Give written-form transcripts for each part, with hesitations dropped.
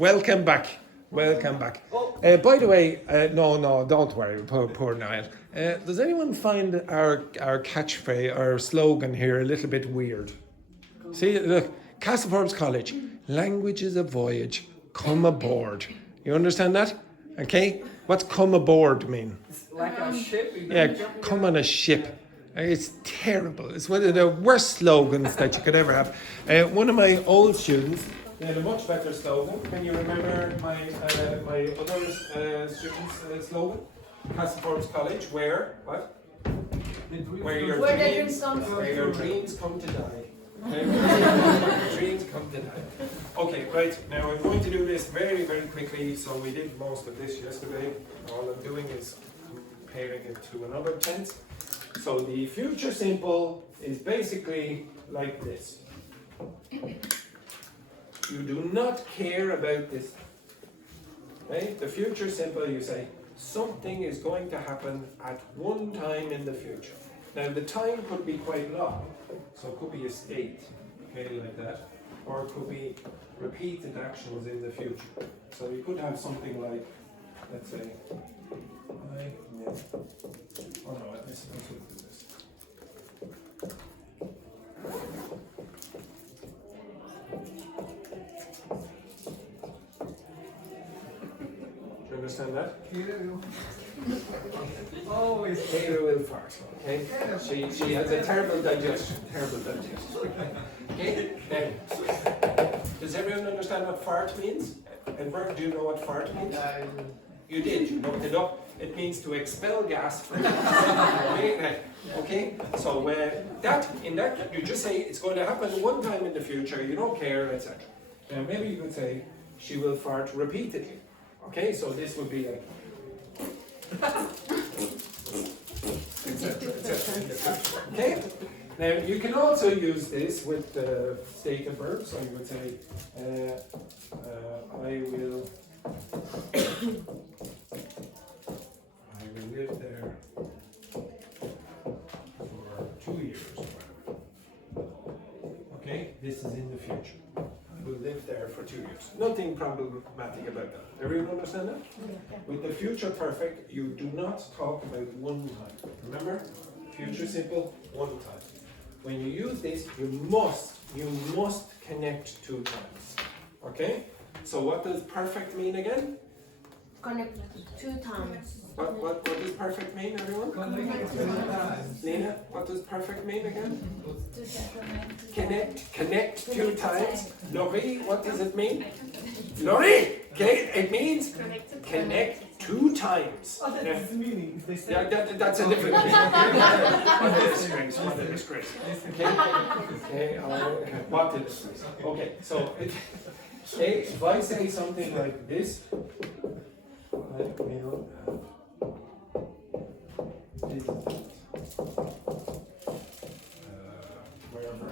Welcome back. Welcome back. By the way, no, don't worry, poor Niall. Does anyone find our catchphrase, our slogan here, a little bit weird? See, look, Castleforbes College, language is a voyage, come aboard. You understand that? Okay? What's come aboard mean? It's like a ship. Yeah, come on a ship. It's terrible. It's one of the worst slogans that you could ever have. One of my old students, they had a much better slogan. Can you remember my other students' slogan? Castleforbes College, where your dreams come to die. Dreams come to die. Okay, right. Now I'm going to do this very, very quickly. So we did most of this yesterday. All I'm doing is comparing it to another tense. So the future simple is basically like this. You do not care about this. Okay? The future simple, you say, something is going to happen at one time in the future. Now the time could be quite long, so it could be a state, okay, like that, or it could be repeated actions in the future. So you could have something like, let's say, oh no, I suppose we'll do this. Do you understand that? Always. Kayla will fart, okay? She has a terrible digestion, Okay? Now, does everyone understand what fart means? Edward, do you know what fart means? You did, you looked it up. It means to expel gas from okay? So in that you just say it's going to happen one time in the future, you don't care, etc. Now maybe you could say she will fart repeatedly. Okay, so this would be like etc. Okay? Now you can also use this with the state of verb, so you would say I will live there for 2 years. Okay, this is in the future. I will live there for 2 years. Nothing problematic about that. Everyone understand that? Yeah. With the future perfect, you do not talk about one time. Remember? Future simple, one time. When you use this, you must connect 2 times. Okay? So what does perfect mean again? Connect 2 times. What does perfect mean, everyone? Nina, what does perfect mean again? Connect 2 times. Laurie, what does it mean? Laurie, okay, it means connect 2 times. Oh, that's the meaning. They say That's a different meaning. What a disgrace. Okay, what a disgrace. Okay, so if I say something like this, I will wherever,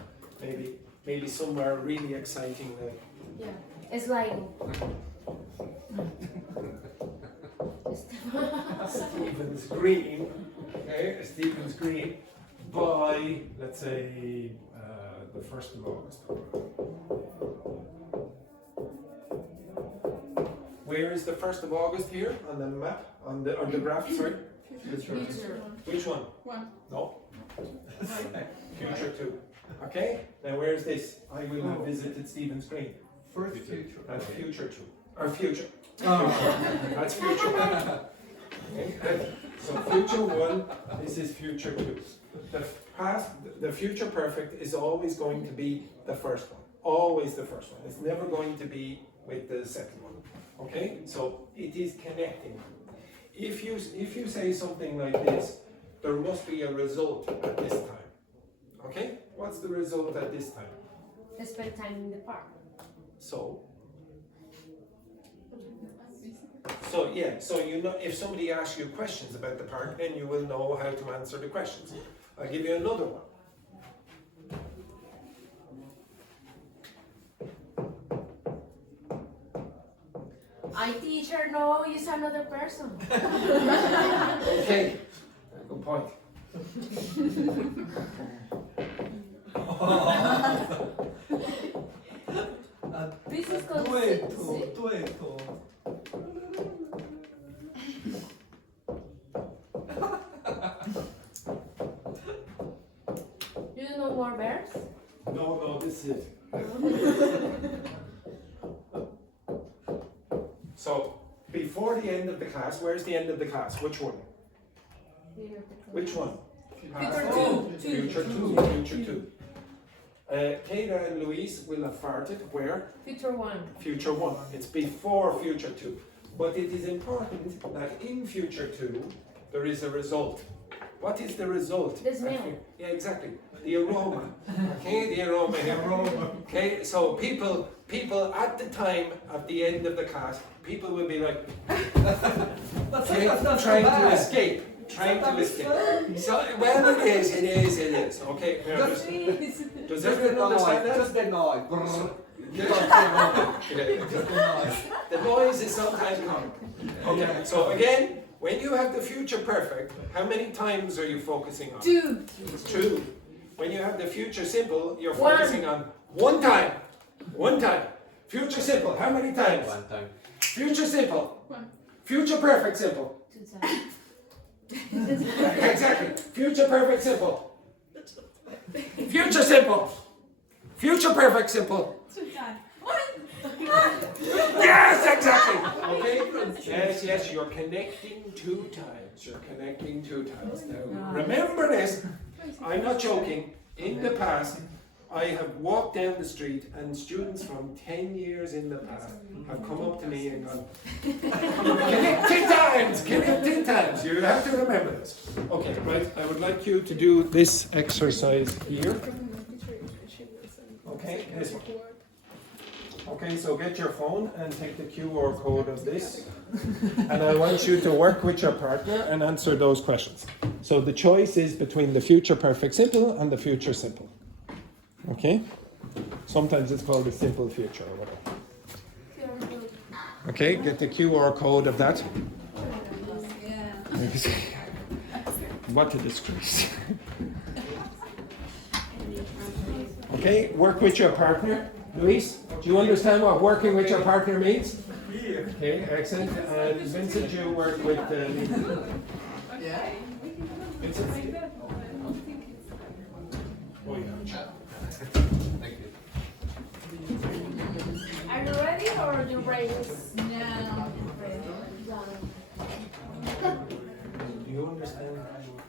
maybe somewhere really exciting. Yeah, it's like Stephen's Green. Okay, Stephen's Green by, let's say, the 1st of August. Where is the 1st of August here on the map, on the graph? Sorry. Which one? No. Future 2. Okay. Now where is this? I will have visited Stephen's Green. first future. That's future 2. Or future. Oh. That's future 1. Okay. So future 1. This is future 2. The future perfect is always going to be the first one. Always the first one. It's never going to be with the second one. Okay. So it is connecting. If you say something like this, there must be a result at this time. Okay? What's the result at this time? spend time in the park. So you know, if somebody asks you questions about the park, then you will know how to answer the questions. I'll give you another one. I teacher, no, use another person. Okay, good point. This is called Duetto. You don't know more verbs? No, this is it. So, before the end of the class, where's the end of the class? Which one? Which one? Future two. Future two. Kata and Louise will have farted where? Future one. Future one. It's before future two. But it is important that in future two, there is a result. What is the result? The smell. Yeah, exactly. The aroma. Okay, the aroma here. Okay, so people at the time, at the end of the class, people will be like, trying to escape. So, well, it is. Okay, now, does everyone understand that? Just the noise. The noise is sometimes common. Okay, so again, when you have the future perfect, how many times are you focusing on? Two. Two. When you have the future simple, you're One. focusing on one time. One time. Future simple, how many times? One time. Future simple. One. Future perfect simple. 2 times. Exactly. Future perfect simple. Future simple. Future perfect simple. 2 times. Yes, exactly. Okay. Yes. You're connecting 2 times. You're connecting 2 times. Now, remember this. I'm not joking. In the past, I have walked down the street and students from 10 years in the past have come up to me and gone, connect 10 times, connect 10 times. You have to remember this. Okay, right. I would like you to do this exercise here. Okay, this one. Okay, so get your phone and take the QR code of this. And I want you to work with your partner and answer those questions. So the choice is between the future perfect simple and the future simple. Okay? Sometimes it's called the simple future or whatever. Okay, get the QR code of that. What a disgrace. Okay, work with your partner. Luis, do you understand what working with your partner means? Okay, excellent. And Vincent, you work with Yeah. Vincent? Oh, yeah. Thank you. Are you ready or the race? No. Do you understand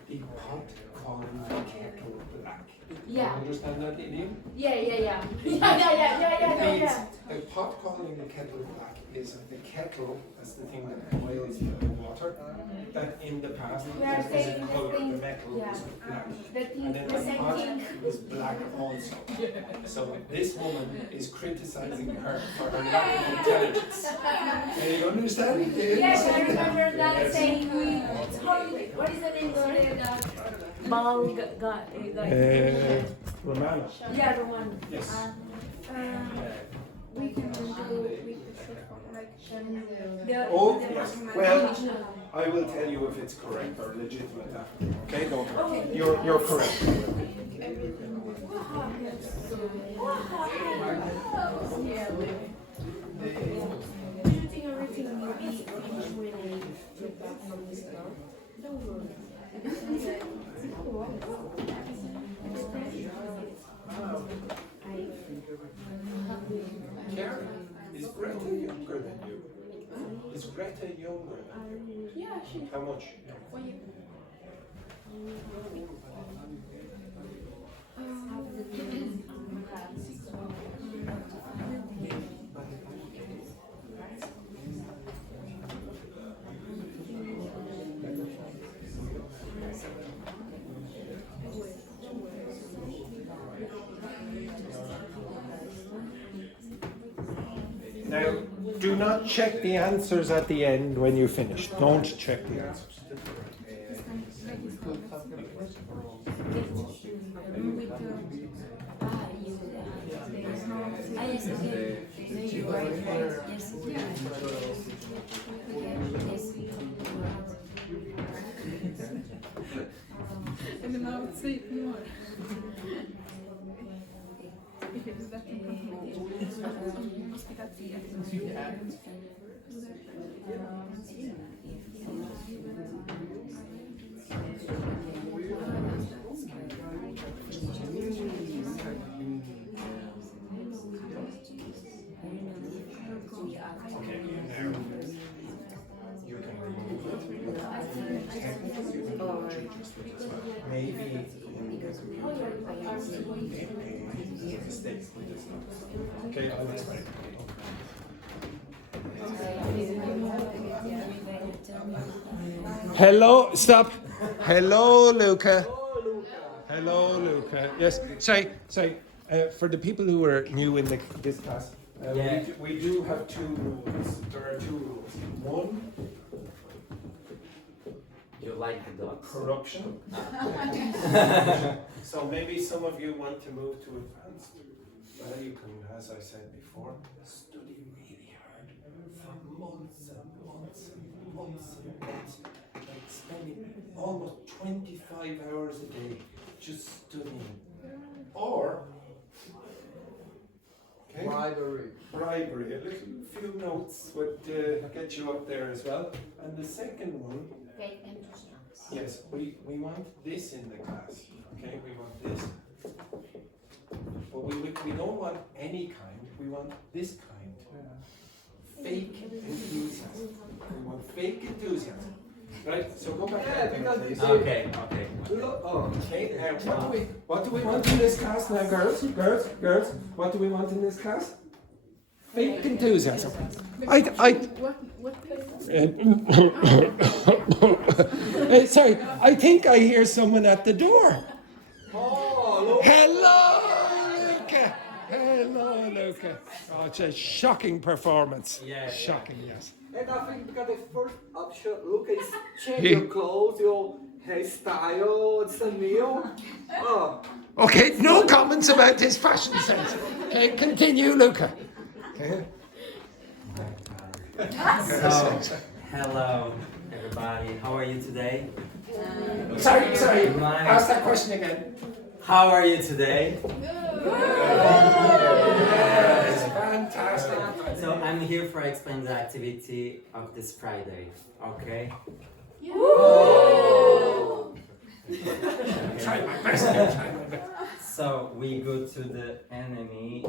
the pot calling the kettle black? Yeah. Do you understand that idiom? Yeah. It means the pot calling the kettle black is the kettle, that's the thing that boils the water, that in the past We are was saying a the color, the thing- metal yeah. was black. The And thing then the pot presenting. was black also. So this woman is criticizing her for her lack of intelligence. Do you understand? Do you Yes, I understand? remember that Yes. saying. What is the name of it? Romano. Yeah, the one. Yes. We can do like Oh, yes. Well, I will tell you if it's correct or legitimate after. Okay, don't worry. You're correct. Do you think everything will be finished when I get back from this club? Don't worry. Karen, is Greta younger than you? Is Greta younger than you? Yeah, she. How much? Now, do not check the answers at the end when you finish. Don't check the answers. And then I would say more. Hospital. Okay, now you can remove it. Technically, you can adjust it as well. Maybe mistakes with this one. Okay, I'll explain. Hello, stop. Hello, Luca. Hello, Luca. Yes, sorry. For the people who are new in this class, we do have two rules. There are two rules. One, You like the dogs? corruption. So maybe some of you want to move to advanced. Well, you can, as I said before, study really hard for months and months and months and months. Like spending almost 25 hours a day just studying. Or bribery, a little few notes would get you up there as well. And the second one, yes, we want this in the class, okay? We want this. But we don't want any kind, we want this kind. Fake enthusiasm. We want fake enthusiasm. Right, so go back there, please. Okay. Okay, what do we want in this class now, girls? Girls, what do we want in this class? Fake enthusiasm. What Sorry, I think I hear someone at the door. Hello, Luca. Hello, Luca. Oh, it's a shocking performance. Yeah. Shocking, yes. And I think because the first option, look, is change your clothes, your hairstyle, it's a new. Oh. Okay, no comments about his fashion sense. Okay, continue, Luca. Okay. So, hello everybody. How are you today? Sorry. My- Ask that question again. How are you today? Yes, fantastic. So I'm here for explain the activity of this Friday. Okay? Try my best. So we go to the enemy.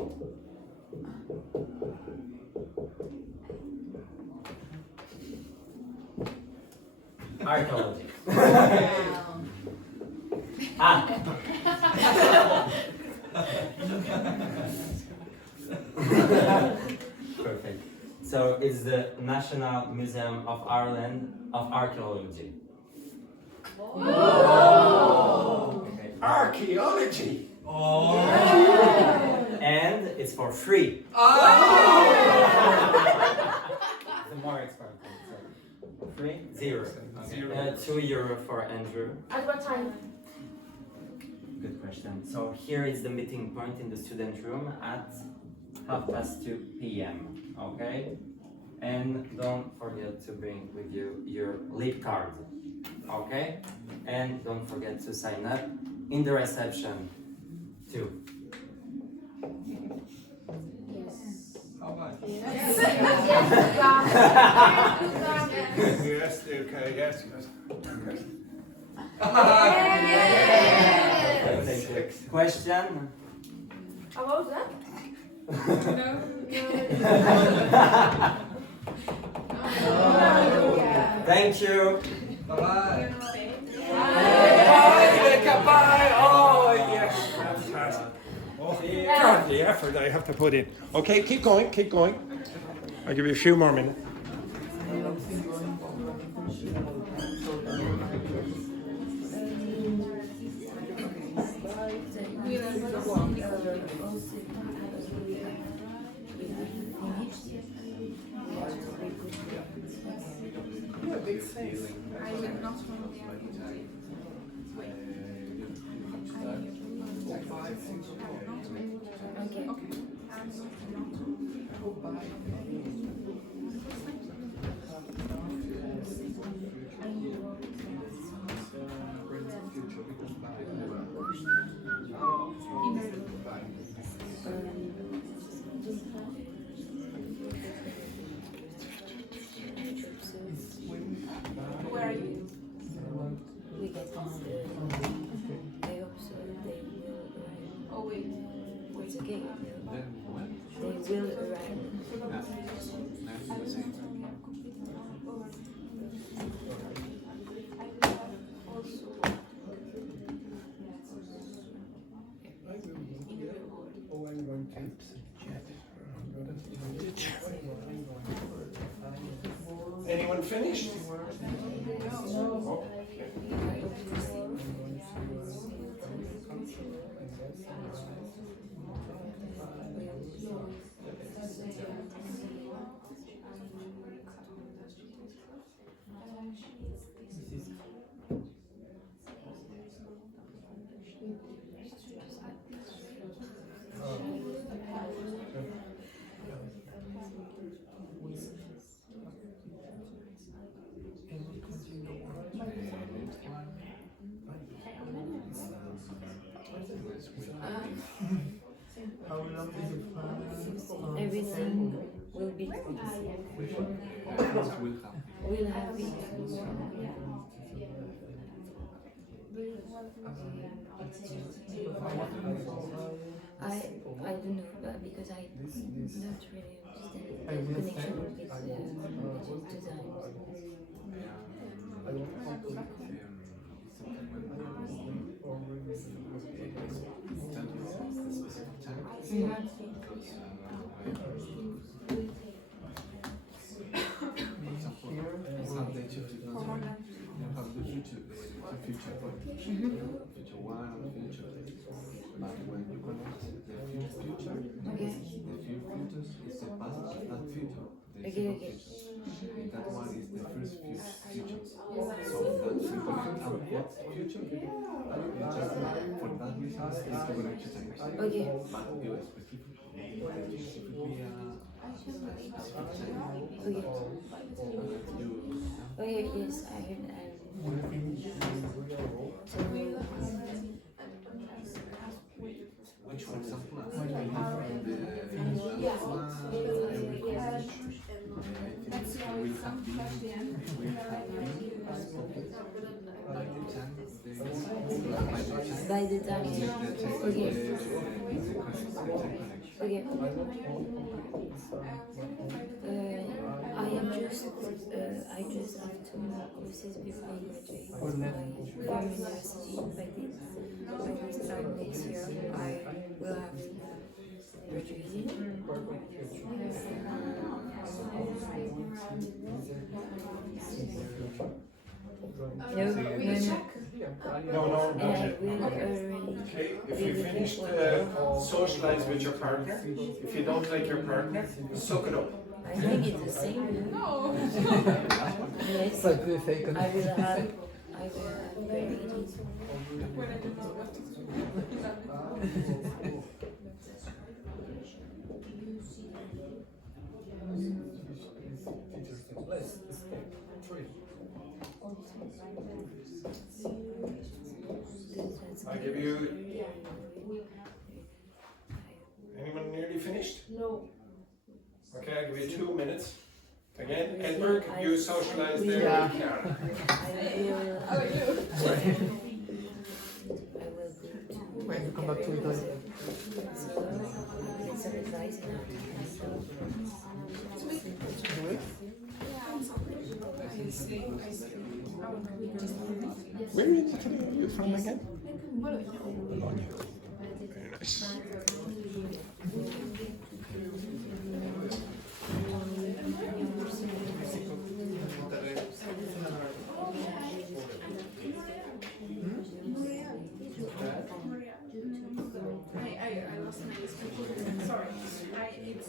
Archaeology. Perfect. So it's the National Museum of Ireland of Archaeology. Okay. Archaeology. And it's for free. The more expensive. So free? Zero. Okay. €2 for Andrew. At what time? Good question. So here is the meeting point in the student room at 2:30 p.m. Okay? And don't forget to bring with you your leave card. Okay? And don't forget to sign up in the reception too. How much? Yes, Luca, yes. Thank you. Question? How was that? Thank you. Bye-bye. Bye, Luca, bye. Oh, yes. Fantastic. Oh, God, the effort I have to put in. Okay, keep going. I'll give you a few more minutes. Where are you? We get on the they also they will arrive. Oh wait. It's okay. They will arrive. Anyone finished? Oh, Everything will be will have it. I don't know, but because I don't really understand the connection with the design. Future one and future. But when you connect the future, Okay. the few futures is the past, that future. The Okay, second okay. future. And that one is the first future. So that's the unplugged future. And just for that reason, it's going to change. Okay. But you specifically a specific time. Okay. You, Okay, yes, I heard that. which, for example, I believe in the last one, every we will have been spoken by the time By the time. Okay. Okay. I just have two more courses before I graduate from university. By this time next year, I will have graduated. No. no, And I no. will already. Okay, if you finished socialize with your partner, if you don't like your partner, suck it up. I think it's the same. No. Yes. I will have graduated. I give you. Anyone nearly finished? No. Okay, I'll give you 2 minutes. Again, Edberg, you socialize there with Chiara. I will When you come back to Italy. So I'll get some advice and Where in Italy are you from again? Bologna. Very nice. I lost my speech. Sorry. It's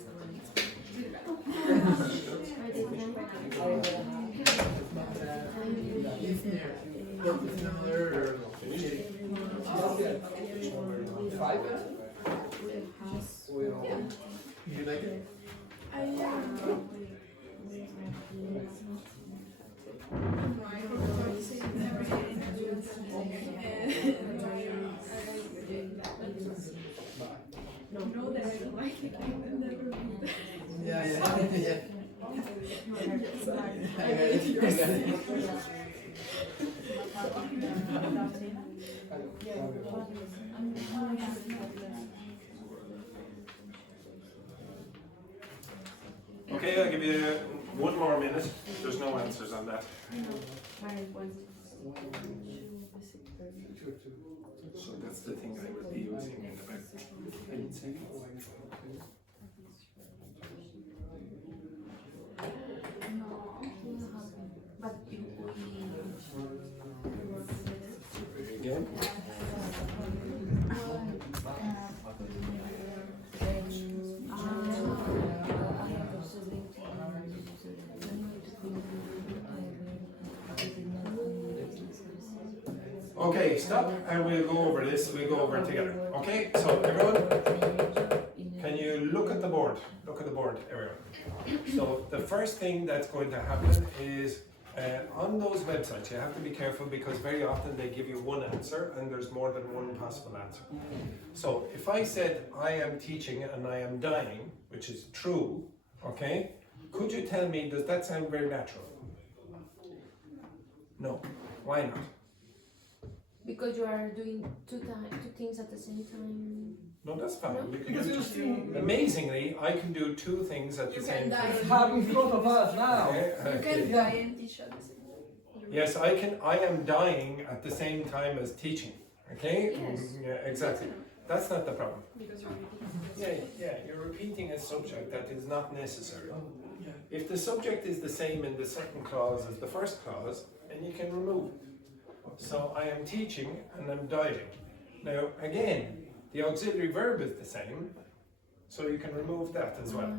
really Five? You like it? know that I don't like it. I will never be Yeah. Okay, I'll give you 1 more minute. There's no answers on that. So that's the thing I will be using in about 8 seconds. No. again. Okay, stop, and we'll go over this. We'll go over it together. Okay, so everyone, can you look at the board? Look at the board, everyone. So the first thing that's going to happen is on those websites, you have to be careful because very often they give you one answer and there's more than one possible answer. So if I said I am teaching and I am dying, which is true, okay, could you tell me, does that sound very natural? No. Why not? Because you are doing two things at the same time. No, that's fine. No? You can do amazingly, I can do two things at the same time. Have in front of us now. Okay, You okay. can die and teach at the same time. Yes, I can. I am dying at the same time as teaching. Okay. Yes. Yeah, exactly. That's not the problem. Because you're repeating. Yeah, you're repeating a subject that is not necessary. If the subject is the same in the second clause as the first clause, then you can remove it. So I am teaching and I'm dying. Now again, the auxiliary verb is the same, so you can remove that as well.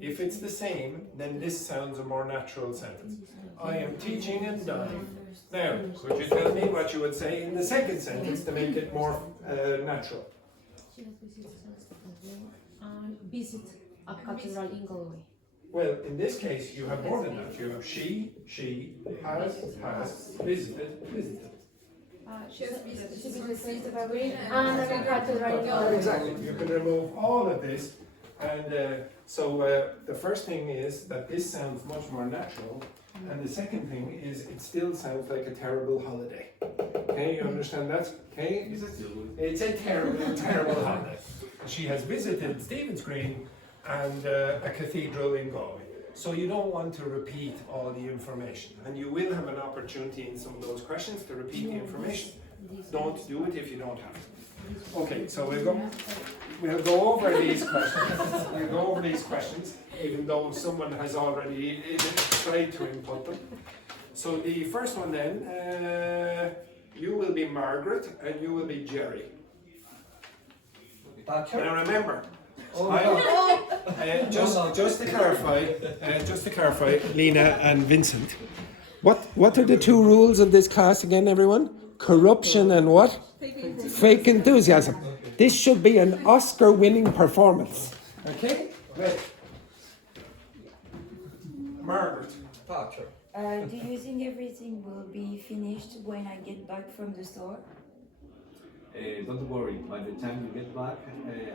If it's the same, then this sounds a more natural sentence. I am teaching and dying. Now, could you tell me what you would say in the second sentence to make it more natural? Visit a cathedral in Galway. Well, in this case, you have more than that. You have she has visited. She has visited. She visited and a cathedral in Galway. Exactly. You can remove all of this. And so the first thing is that this sounds much more natural. And the second thing is it still sounds like a terrible holiday. Okay, you understand that? Okay? It's a terrible, terrible holiday. She has visited Stephen's Green and a cathedral in Galway. So you don't want to repeat all the information. And you will have an opportunity in some of those questions to repeat the information. Don't do it if you don't have to. Okay, so we'll go over these questions. We'll go over these questions, even though someone has already tried to input them. So the first one then, you will be Margaret and you will be Jerry. Now remember, just to clarify, Lena and Vincent, what are the two rules of this class again, everyone? Corruption and what? Fake enthusiasm. This should be an Oscar-winning performance. Okay? Right. Margaret. Do you think everything will be finished when I get back from the store? Don't worry, by the time you get back,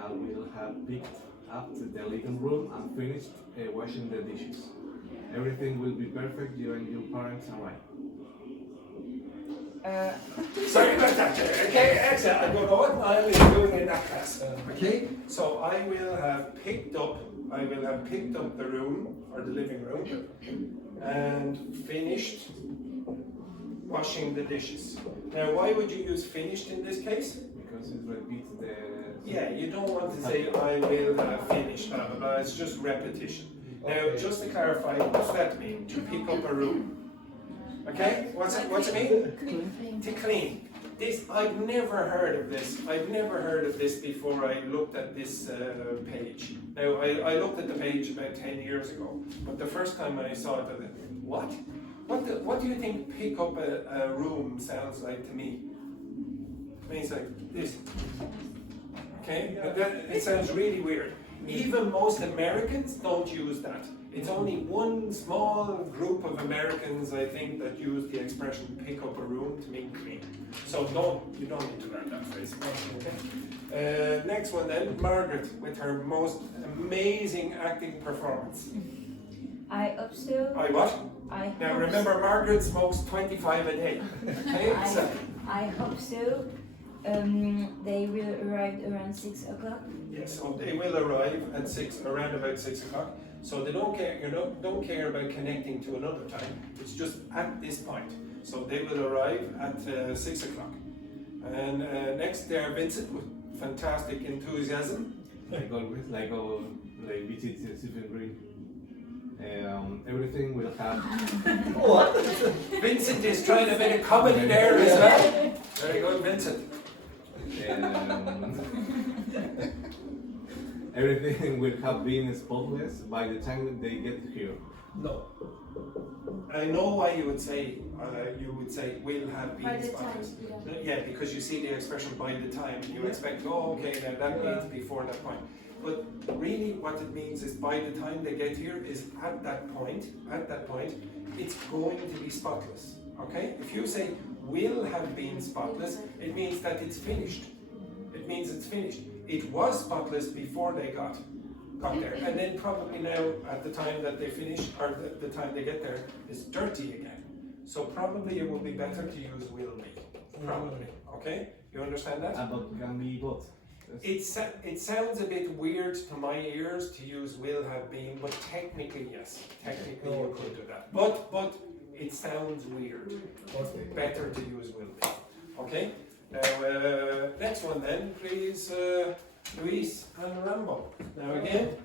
I will have picked up to the living room and finished washing the dishes. Everything will be perfect, you and your parents arrive. Sorry about that, Jerry. Okay, excellent. I don't know what I will be doing in that class. Okay, so I will have picked up the room or the living room and finished washing the dishes. Now, why would you use finished in this case? Because it repeats the... Yeah, you don't want to say I will have finished, blah, blah, blah. It's just repetition. Now, just to clarify, what's that mean? To pick up a room. Okay? What's it mean? To clean. This, I've never heard of this. I've never heard of this before I looked at this page. Now, I looked at the page about 10 years ago, but the first time I saw it, I thought, what? What do you think pick up a room sounds like to me? It means like this. Okay? But it sounds really weird. Even most Americans don't use that. It's only one small group of Americans, I think, that use the expression pick up a room to mean clean. So you don't need to learn that phrase. Okay? Next one then, Margaret, with her most amazing acting performance. I hope so. I what? Now remember, Margaret smokes 25 a day. Okay? I hope so. They will arrive around 6 o'clock. Yes, so they will arrive at around about 6 o'clock. So they don't care. Don't care about connecting to another time. It's just at this point. So they will arrive at 6 o'clock. And next there, Vincent, with fantastic enthusiasm. Like always, like visit Stephen Green. Everything will have... What? Vincent is trying a bit of comedy there as well. Very good, Vincent. Everything will have been spotless by the time they get here. No. I know why you would say will have By been the spotless. time, No, yeah, because you see the expression by the time, and you expect, oh, okay, now that means before that point. But really, what it means is by the time they get here is at that point, it's going to be spotless. Okay? If you say will have been spotless, it means that it's finished. It means it's finished. It was spotless before they got there, and then probably now at the time that they finish or the time they get there is dirty again. So probably it will be better to use will be. Probably. Okay? You understand that? But can be both. It sounds a bit weird to my ears to use will have been, but technically yes. Technically you could do that. But it sounds weird. Better to use will be. Okay? Now next one then, please, Luis and Rambo. Now again,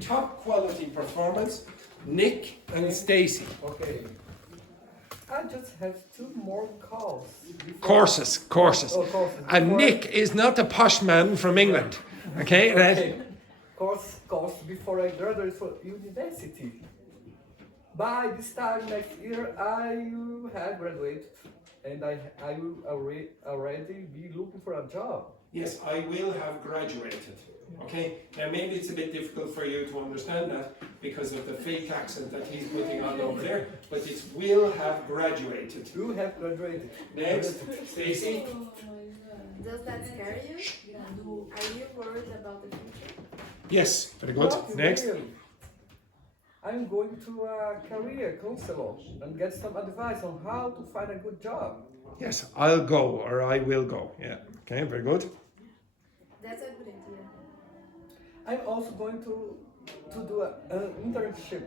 top quality performance, Nick and Stacy. Okay. I just have 2 more calls. Courses. Oh, courses. And Before Nick is not a posh man from England. Okay? Okay. Course before I graduate from university. By this time next year, I will have graduated, and I will already be looking for a job. Yes, I will have graduated. Okay? Now maybe it's a bit difficult for you to understand that because of the fake accent that he's putting on over there, but it's will have graduated. You have graduated. Next, Stacy. Does that scare you? Are you worried about the future? Yes, very good. Not Next. really. I'm going to a career counselor and get some advice on how to find a good job. Yes, I'll go or I will go. Yeah. Okay, very good. That's a good idea. I'm also going to do an internship,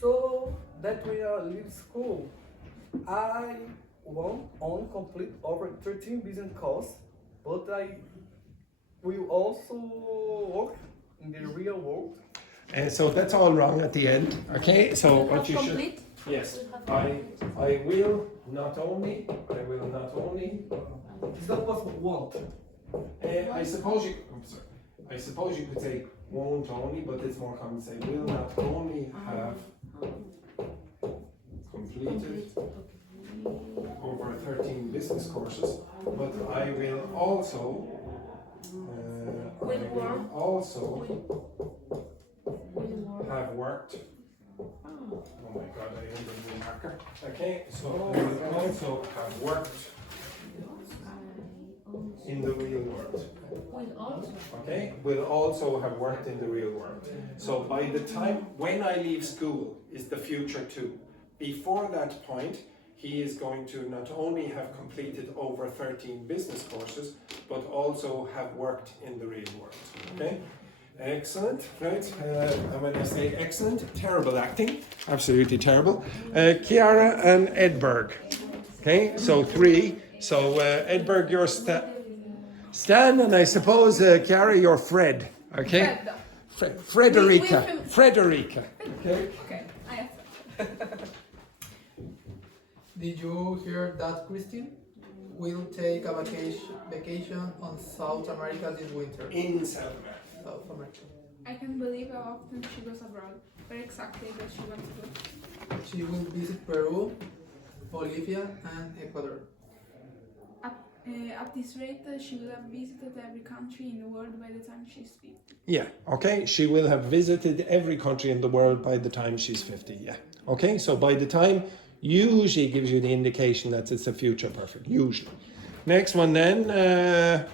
so that when I leave school, I won't only complete over 13 business courses, but I will also work in the real world. So that's all wrong at the end. Okay, so what you should. complete? Yes, I will not only. It's not possible. Won't. I suppose you. I'm sorry. I suppose you could say won't only, but it's more common to say will not only have completed over 13 business courses, but I will also. Have worked. Oh my god, I ended the marker. Okay, so I will also have worked in the real world. Okay, will also have worked in the real world. So by the time when I leave school is the future too. Before that point, he is going to not only have completed over 13 business courses, but also have worked in the real world. Okay? Excellent, right? And when I say excellent, terrible acting, absolutely terrible. Chiara and Edberg. Okay, so 3. So Edberg, you're Stan, and I suppose Chiara, you're Fred. Okay? Frederica. Frederica. Okay? Okay, I accept. Did you hear that Christine will take a vacation on South America this winter? In South America. South America. I can't believe how often she goes abroad. Where exactly does she want to go? She will visit Peru, Bolivia, and Ecuador. At this rate, she will have visited every country in the world by the time she's 50. Yeah, okay. She will have visited every country in the world by the time she's 50. Yeah. Okay, so by the time usually gives you the indication that it's a future perfect. Usually. Next one then.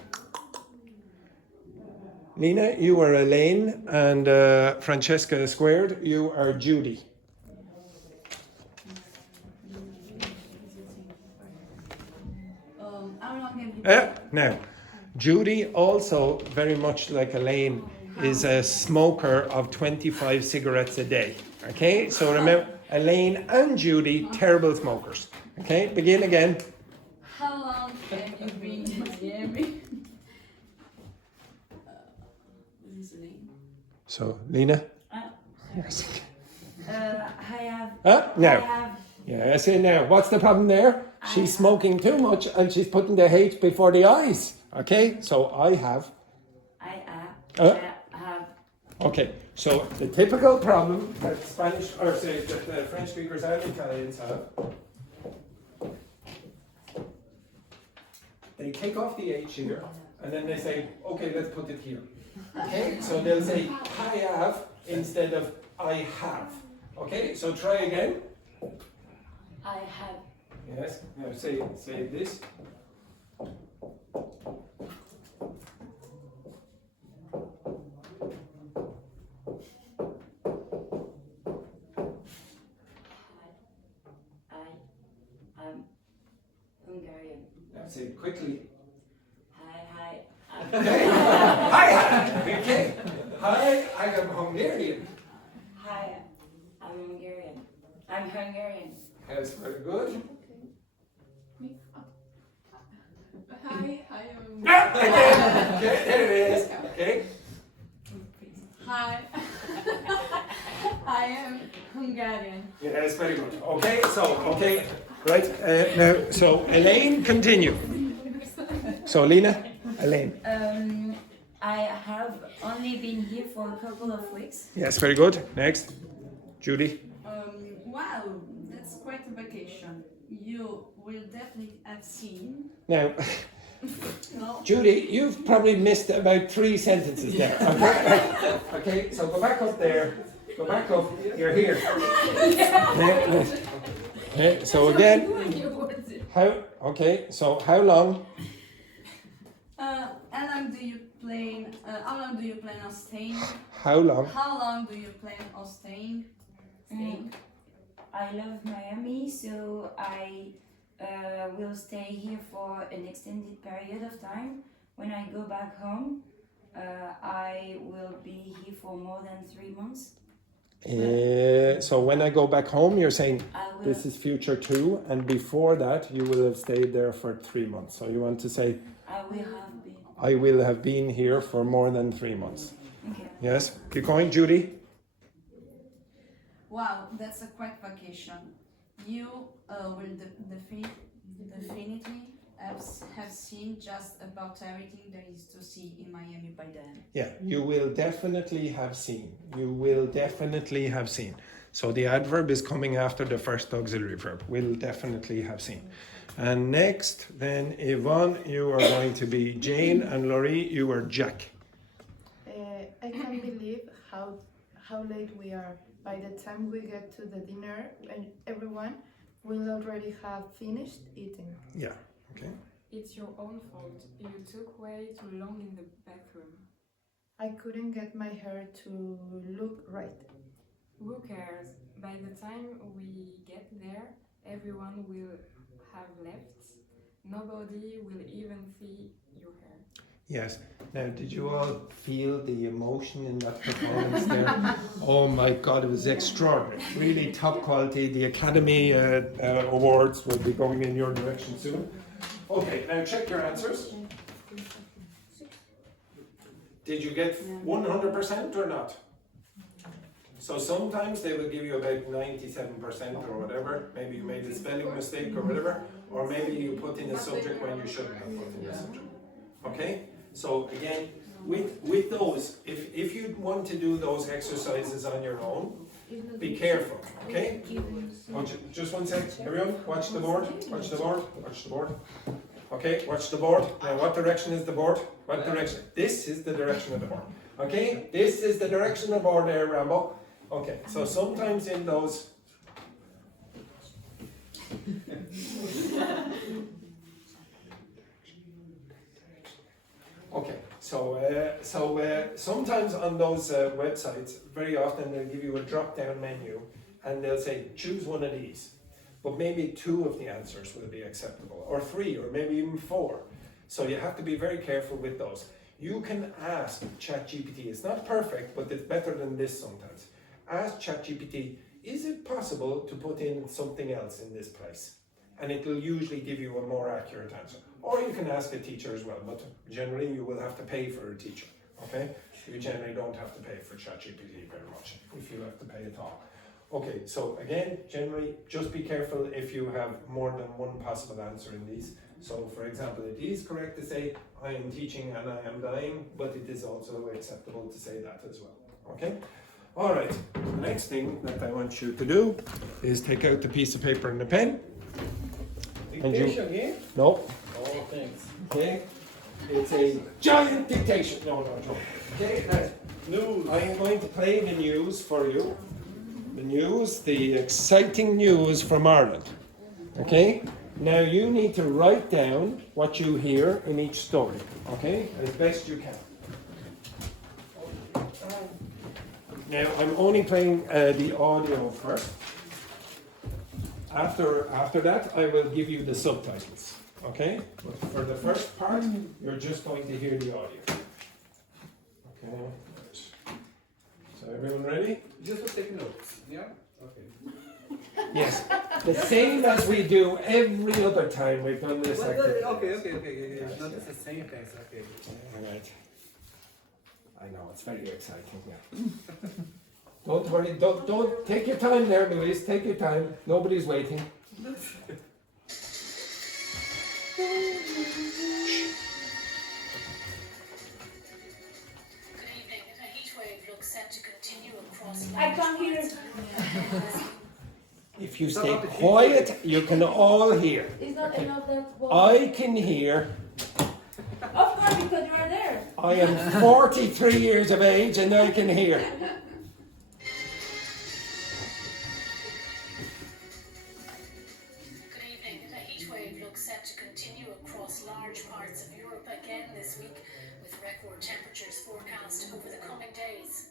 Nina, you are Elaine, and Francesca squared, you are Judy. Now, Judy, also very much like Elaine, is a smoker of 25 cigarettes a day. Okay, so remember, Elaine and Judy, terrible smokers. Okay, begin again. How long have you been in Miami? What is the name? So, Lena? Uh, Yes. I have. No. I have Yeah, see now, what's the problem there? She's smoking too much and she's putting the H before the I's. Okay, so I have. have. Okay, so the typical problem that Spanish, or say that the French speakers and Italians have, they take off the H here and then they say, okay, let's put it here. Okay, so they'll say I have instead of I have. Okay, so try again. I have. Yes, now say this. I am Hungarian. Now say it quickly. Hi. Hi, okay. Hi, I am Hungarian. Hi, I'm Hungarian. I'm Hungarian. That's very good. Hi, I am. Okay, there it is. Okay. Hi. I am Hungarian. Yeah, that's very good. Okay, right. Now, so Elaine, continue. So Lena, Elaine. I have only been here for a couple of weeks. Yes, very good. Next, Judy. Wow, that's quite a vacation. You will definitely have seen. Now, No. Judy, you've probably missed about 3 sentences there. Okay, okay, so go back up there. Go back up. You're here. Okay, so again, how? Okay, so how long? How long do you plan on staying? How long? How long do you plan on staying? I love Miami, so I will stay here for an extended period of time. When I go back home, I will be here for more than 3 months. So when I go back home, you're saying I will. this is future 2, and before that you will have stayed there for 3 months. So you want to say I will have been. I will have been here for more than 3 months. Okay. Yes, keep going, Judy. Wow, that's a quite vacation. You will definitely have seen just about everything there is to see in Miami by then. Yeah, you will definitely have seen. You will definitely have seen. So the adverb is coming after the first auxiliary verb. Will definitely have seen. And next, then Yvonne, you are going to be Jane, and Laurie, you are Jack. I can't believe how late we are. By the time we get to the dinner, and everyone will already have finished eating. Yeah, okay. It's your own fault. You took way too long in the bathroom. I couldn't get my hair to look right. Who cares? By the time we get there, everyone will have left. Nobody will even see your hair. Yes. Now, did you all feel the emotion in that performance there? Oh my God, it was extraordinary. Really top quality. The Academy Awards will be going in your direction soon. Okay, now check your answers. Did you get 100% or not? So sometimes they will give you about 97% or whatever. Maybe you made a spelling mistake or whatever. Or maybe you put in a subject when you shouldn't have put in a subject. Okay? So again, with those, if you want to do those exercises on your own, be careful, okay? Just one sec, everyone, watch the board, watch the board, watch the board. Okay, watch the board. Now what direction is the board? What direction? This is the direction of the board. Okay, this is the direction of the board there, Rambo. Okay, so sometimes in those... Okay, so sometimes on those websites, very often they'll give you a drop-down menu and they'll say, choose one of these. But maybe 2 of the answers will be acceptable, or 3, or maybe even 4. So you have to be very careful with those. You can ask ChatGPT, it's not perfect, but it's better than this sometimes. Ask ChatGPT, is it possible to put in something else in this place? And it will usually give you a more accurate answer. Or you can ask a teacher as well, but generally you will have to pay for a teacher, okay? You generally don't have to pay for ChatGPT very much, if you have to pay at all. Okay, so again, generally, just be careful if you have more than one possible answer in these. So, for example, it is correct to say, I am teaching and I am dying, but it is also acceptable to say that as well. Okay? All right, the next thing that I want you to do is take out the piece of paper and a pen. Dictation again? No. Oh, thanks. Okay? It's a giant dictation. No. Okay, News. I am going to play the news for you. The news, the exciting news from Ireland. Okay? Now you need to write down what you hear in each story. Okay? As best you can. Now I'm only playing the audio first. After that, I will give you the subtitles. Okay? But for the first part, you're just going to hear the audio. Okay. So everyone ready? Just to take notes, yeah? Okay. Yes. The same as we do every other time we've done this activity. Okay. It's not the same thing, okay. All right. I know, it's very exciting, yeah. Don't worry, don't take your time there, Louise. Take your time. Nobody's waiting. I can't hear. If you stay quiet, you can all hear. It's not enough that one. I can hear. Of course, because you are there. I am 43 years of age and I can hear. Good evening. A heatwave looks set to continue across large parts of Europe again this week, with record temperatures forecast over the coming days.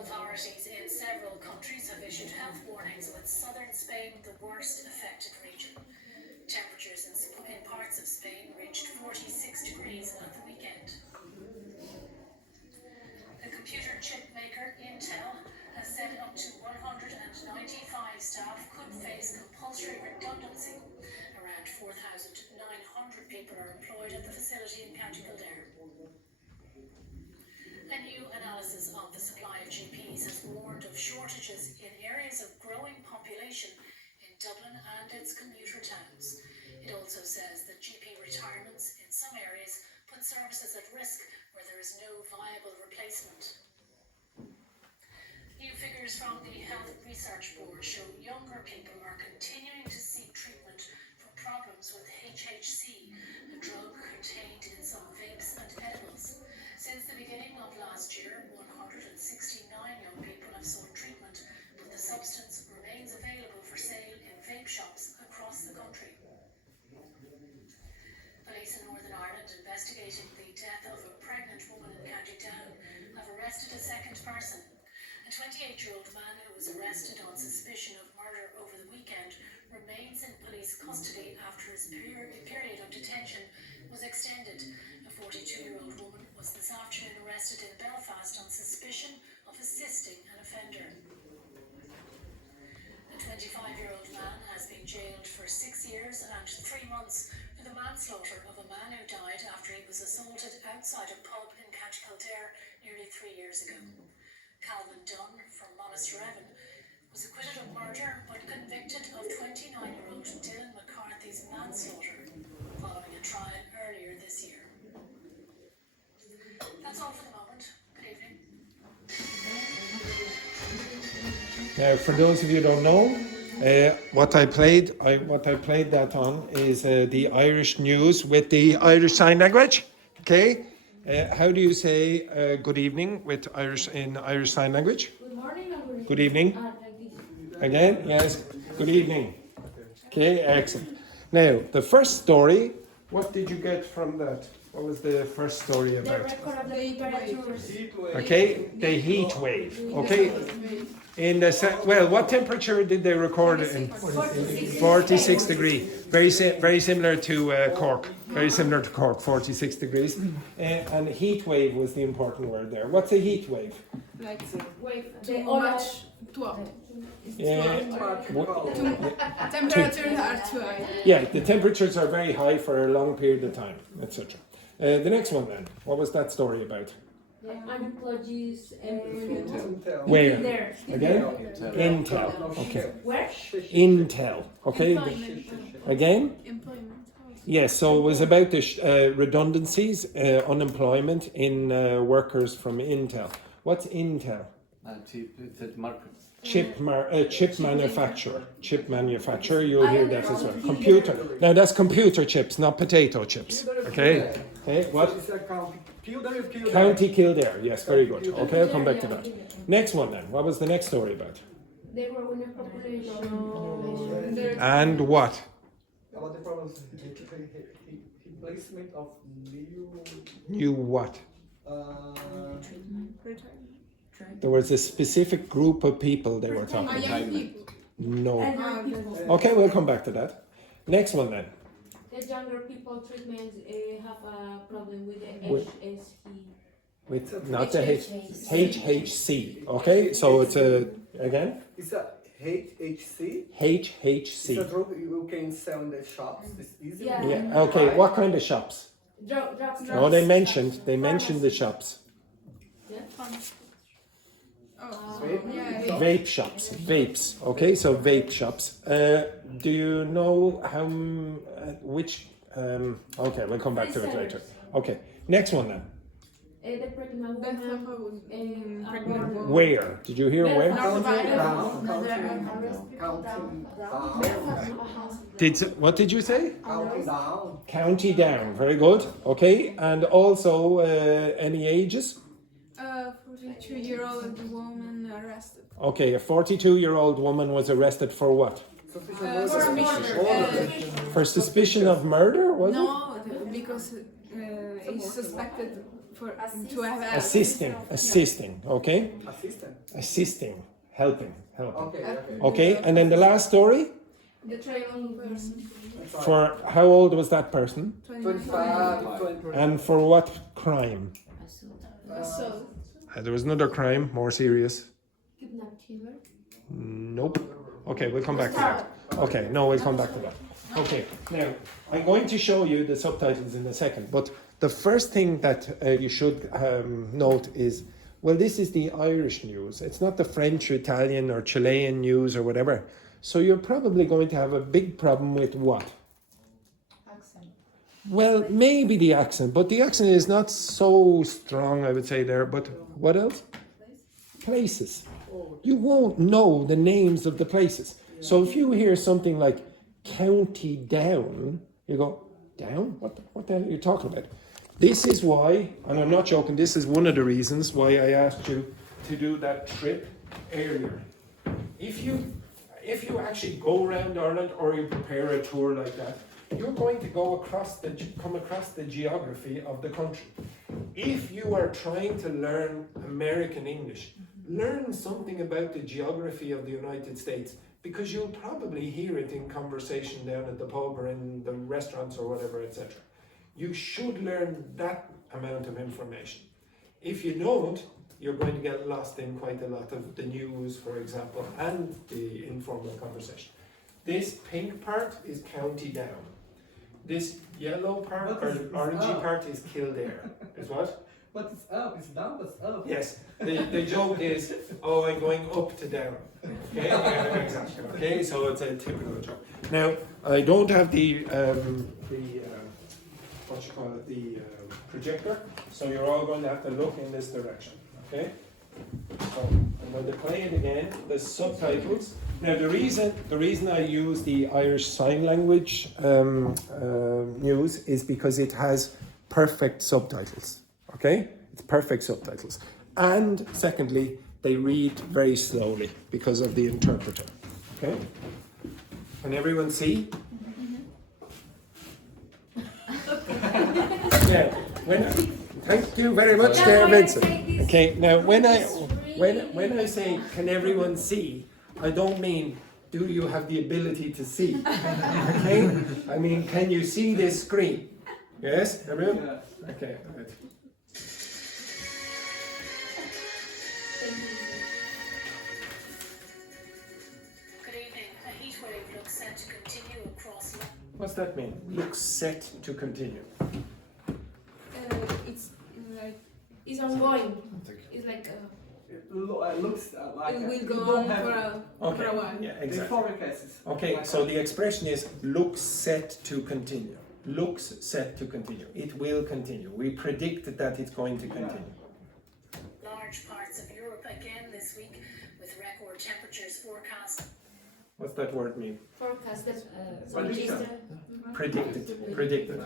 Authorities in several countries have issued health warnings, with southern Spain the worst affected region. Temperatures in parts of Spain reached 46 degrees at the weekend. The computer chip maker Intel has said up to 195 staff could face compulsory redundancy. Around 4,900 people are employed at the facility in County Kildare. A new analysis of the supply of GPs has warned of shortages in areas of growing population in Dublin and its commuter towns. It also says that GP retirements in some areas put services at risk where there is no viable replacement. New figures from the Health Research Board show younger people are continuing to seek treatment for problems with HHC, a drug contained in some vapes and edibles. Since the beginning of last year, 169 young people have sought treatment, but the substance remains available for sale in vape shops across the country. Police in Northern Ireland investigating the death of a pregnant woman in County Down have arrested a second person. A 28-year-old man who was arrested on suspicion of murder over the weekend remains in police custody after his period of detention was extended. A 42-year-old woman was this afternoon arrested in Belfast on suspicion of assisting an offender. A 25-year-old man has been jailed for 6 years and 3 months for the manslaughter of a man who died after he was assaulted outside a pub in County Kildare nearly 3 years ago. Calvin Dunn from Monasterevin was acquitted of murder but convicted of 29-year-old Dylan McCarthy's manslaughter following a trial earlier this year. That's all for the moment. Good evening. Now, for those of you who don't know, what I played that on is the Irish news with the Irish Sign Language. Okay, how do you say good evening with Irish Sign Language? Good morning or Good evening. Again, yes. Good evening. Okay, excellent. Now, the first story. What did you get from that? What was the first story the about? record of the temperatures. Okay, the heat wave. Okay. Well, what temperature did they record it in? 46 degrees. Very similar to Cork. Very similar to Cork, 46 degrees. And heat wave was the important word there. What's a heat wave? Like Wait, too much, too hot. Temperatures are too high. Yeah, the temperatures are very high for a long period of time, etc. The next one then. What was that story about? Unplugged Where? there. Again? Intel. Intel. Okay. Where? Intel. Okay. Again? Employment. Yes, so it was about the redundancies, unemployment in workers from Intel. What's Intel? Chip market. Chip manufacturer. Chip manufacturer, you'll hear that as well. Computer. Now that's computer chips, not potato chips. Okay? Okay, what? It's a Kildare. County Kildare. Yes, very good. Okay, I'll come back to that. Next one then. What was the next story about? They were with a population. And what? About the problems, replacement of You what? Treatment. There was a specific group of people they were talking about. Young people. No. Elderly people. Okay, we'll come back to that. Next one then. The younger people treatments have a problem with the With- HSE. With not the HHC. Okay, so it's a again It's a HHC. HHC. It's a drug you can sell in the shops. It's easy. Yeah. Yeah. Okay. What kind of shops? Drugs. No, they mentioned the shops. Vape shops. Vapes. Okay, so vape shops. Do you know how which? Okay, we'll come back to it later. Okay, next one then. The pregnant woman. Where? Did you hear where? What did you say? Counting down. County Down. Very good. Okay, and also any ages? 42-year-old woman arrested. Okay, a 42-year-old woman was arrested for what? For suspicion of murder, was it? No, because he's suspected to have Assisting, okay? Assisting, helping. Okay, and then the last story? the trailing person. For how old was that person? 25, 20. And for what crime? So There was another crime, more serious. Kidnap killer. Nope. Okay, we'll come back to that. Okay, no, we'll come back to that. Okay, now I'm going to show you the subtitles in a second, but the first thing that you should note is, well, this is the Irish news. It's not the French or Italian or Chilean news or whatever. So you're probably going to have a big problem with what? Accent. Well, maybe the accent, but the accent is not so strong, I would say there. But what else? Places. You won't know the names of the places. So if you hear something like County Down, you go, down? What the hell are you talking about? This is why, and I'm not joking, this is one of the reasons why I asked you to do that trip earlier. If you actually go around Ireland or you prepare a tour like that, you're going to come across the geography of the country. If you are trying to learn American English, learn something about the geography of the United States, because you'll probably hear it in conversation down at the pub or in the restaurants or whatever, etc. You should learn that amount of information. If you don't, you're going to get lost in quite a lot of the news, for example, and the informal conversation. This pink part is County Down. This yellow part, or orangey part, is Kildare. Is what? But it's up, it's down, but it's up. Yes. The joke is, oh, I'm going up to down. Okay, yeah, exactly. Okay, so it's a typical joke. Now, I don't have the what you call it, the projector, so you're all going to have to look in this direction. Okay. So I'm going to play it again. The subtitles. Now, the reason I use the Irish Sign Language news is because it has perfect subtitles. Okay, it's perfect subtitles. And secondly, they read very slowly because of the interpreter. Okay? Can everyone see? Now, thank you very much, there, Vincent. Okay, now when I say can everyone see, I don't mean do you have the ability to see. Okay? I mean, can you see this screen? Yes, everyone? Yeah. Okay, good. Good evening. A heatwave looks set to continue across London. What's that mean? Looks set to continue. It's ongoing. It's like It looks like It will you go don't on have for a Okay. while. Yeah, the exactly. forecast is Okay, like so the expression is looks set to continue. Looks set to continue. It will continue. We predict that it's going to continue. Large parts of Europe again this week with record temperatures forecast. What's that word mean? forecast that Prediction. Predicted. Predicted.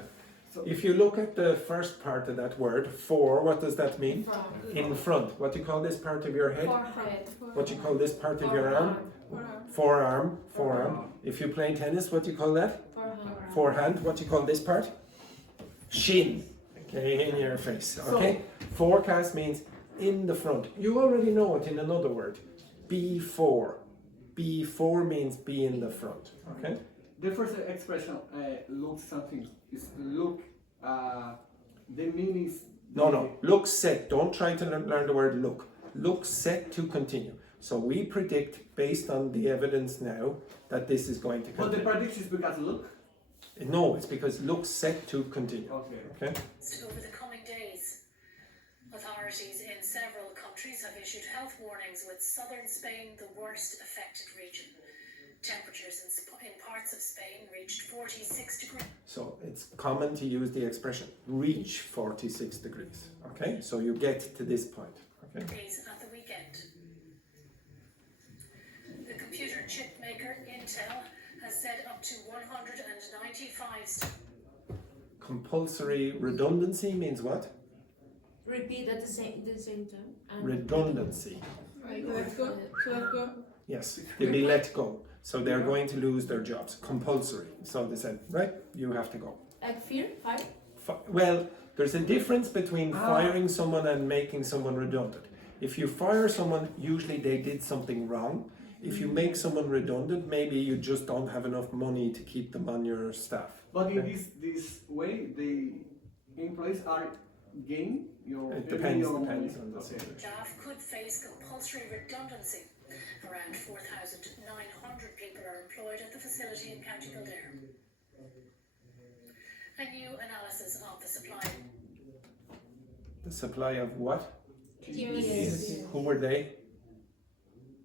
If you look at the first part of that word, for, what does that mean? In front. What do you call this part of your head? forehead. What do you call this part of your arm? Forearm. Forearm. If you play tennis, what do you call that? Forehand. What do you call this part? Shin. Okay, in your face. Okay? Forecast means in the front. You already know it in another word. Before. Before means be in the front. Okay? the first expression look something is look the meaning is No. Look set. Don't try to learn the word look. Look set to continue. So we predict based on the evidence now that this is going to But the continue. prediction is because look. No, it's because look set to continue. Okay. Okay? Over the coming days, authorities in several countries have issued health warnings, with southern Spain the worst affected region. Temperatures in parts of Spain reached 46 degrees. So it's common to use the expression reach 46 degrees. Okay? So you get to this point. Okay? At the weekend. The computer chip maker Intel has said up to 195 Compulsory redundancy means what? Repeat at the same time. And Redundancy. Like, let's go. Let's go. Yes, they'll be let go. So they're going to lose their jobs. Compulsory. So they said, right, you have to go. Like fear, fire. Well, there's a difference between firing someone and making someone redundant. If you fire someone, usually they did something wrong. If you make someone redundant, maybe you just don't have enough money to keep them on your staff. But in this way, the employees are gain your. It depends your on money. the situation. staff could face compulsory redundancy. Around 4,900 people are employed at the facility in County Kildare. A new analysis of the supply. The supply of what? Yes. Who were they?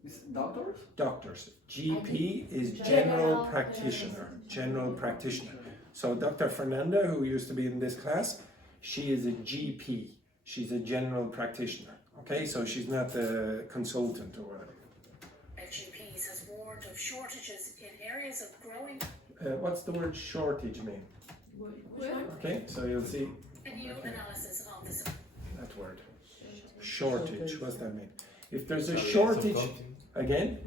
It's doctors. Doctors. GP is general practitioner. General practitioner. So Dr. Fernanda, who used to be in this class, she is a GP. She's a general practitioner. Okay, so she's not a consultant or whatever. GPs has warned of shortages in areas of growing. What's the word shortage mean? Okay, so you'll see A new analysis of the supply. that word. Shortage. What's that mean? If there's a shortage, again?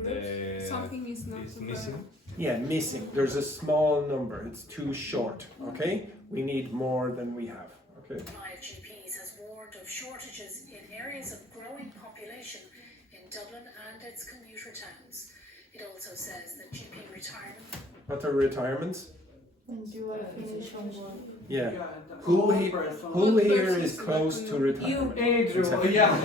Something is not missing. Yeah, missing. There's a small number. It's too short. Okay, we need more than we have. Okay. Five GPs has warned of shortages in areas of growing population in Dublin and its commuter towns. It also says that GP retirement. What are retirements? And you are finished on work. Yeah. and Who one he- person. Who Good here person is is close like to retirement? Andrew. Exactly. Yeah.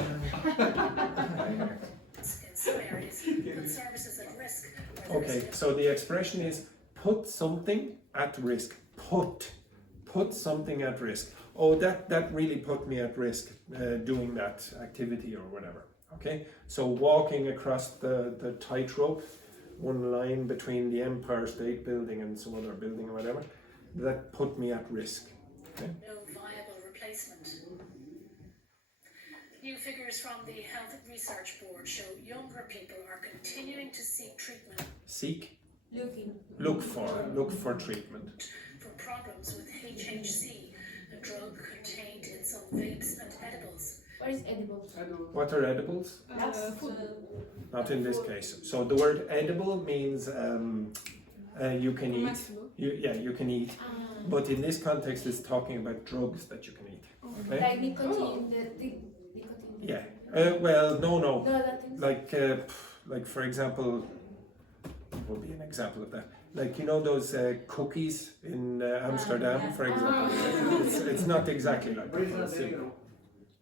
In some areas, put services at risk. where there Okay, is so the expression is put something at risk. Put something at risk. Oh, that really put me at risk doing that activity or whatever. Okay, so walking across the tightrope, one line between the Empire State Building and some other building or whatever, that put me at risk. Okay. no viable replacement. New figures from the Health Research Board show younger people are continuing to seek treatment Seek, Looking. look for treatment. for problems with HHC, a drug contained in some vapes and edibles. What is edible? What are edibles? food. Not in this case. So the word edible means you can eat. Comestible. You can eat. But in this context, it's talking about drugs that you can eat. Okay? Like nicotine, nicotine. Yeah. Well, no. No, that is. Like for example, what would be an example of that? Like those cookies in Amsterdam, for example. It's not exactly like that. Brisa It's de simple. Euro.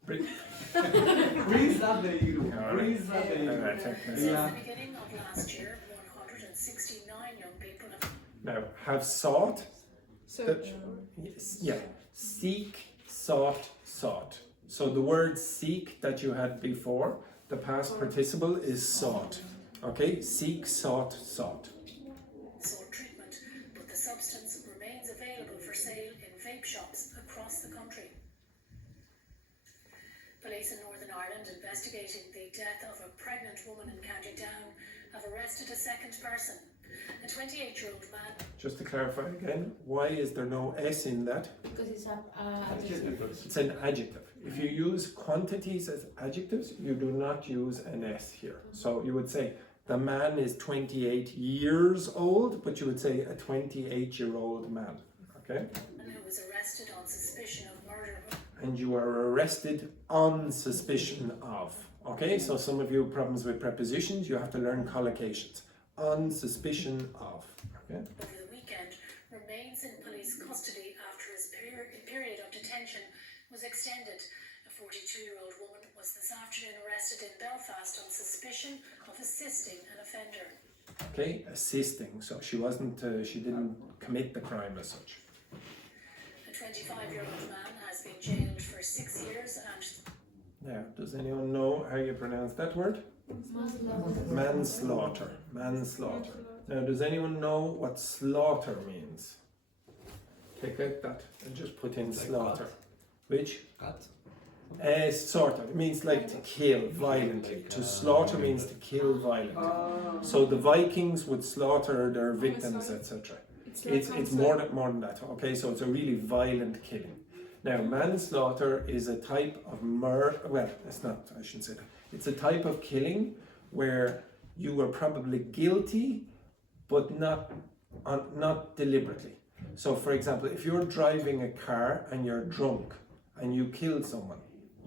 Bri- Brisa de Euro. Alright. Brisa de Euro. Alright, Since yeah. the beginning of last year, 169 young people have Now, have sought. Search. Yes, yeah. Seek, sought. So the word seek that you had before, the past participle is sought. Okay, seek, sought, sought. Sought treatment, but the substance remains available for sale in vape shops across the country. Police in Northern Ireland investigating the death of a pregnant woman in County Down have arrested a second person, a 28-year-old man. Just to clarify again, why is there no S in that? Because it's adjective. It's an adjective. If you use quantities as adjectives, you do not use an S here. So you would say, the man is 28 years old, but you would say a 28-year-old man, okay? And who was arrested on suspicion of murder. And you are arrested on suspicion of, okay? So some of you have problems with prepositions, you have to learn collocations. On suspicion of, okay? Over the weekend, remains in police custody after his period of detention was extended. A 42-year-old woman was this afternoon arrested in Belfast on suspicion of assisting an offender. Okay, assisting. So she wasn't, she didn't commit the crime as such. A 25-year-old man has been jailed for 6 years and... Now, does anyone know how you pronounce that word? Manslaughter. Manslaughter. Now, does anyone know what slaughter means? Take out that and just put in slaughter. Which? Cut. Sort of. It means like to kill violently. To slaughter means to kill violently. So the Vikings would slaughter their victims, etc. It's more than that. Okay, so it's a really violent killing. Now, manslaughter is a type of murder. Well, it's not. I shouldn't say that. It's a type of killing where you were probably guilty, but not deliberately. So, for example, if you're driving a car and you're drunk and you kill someone,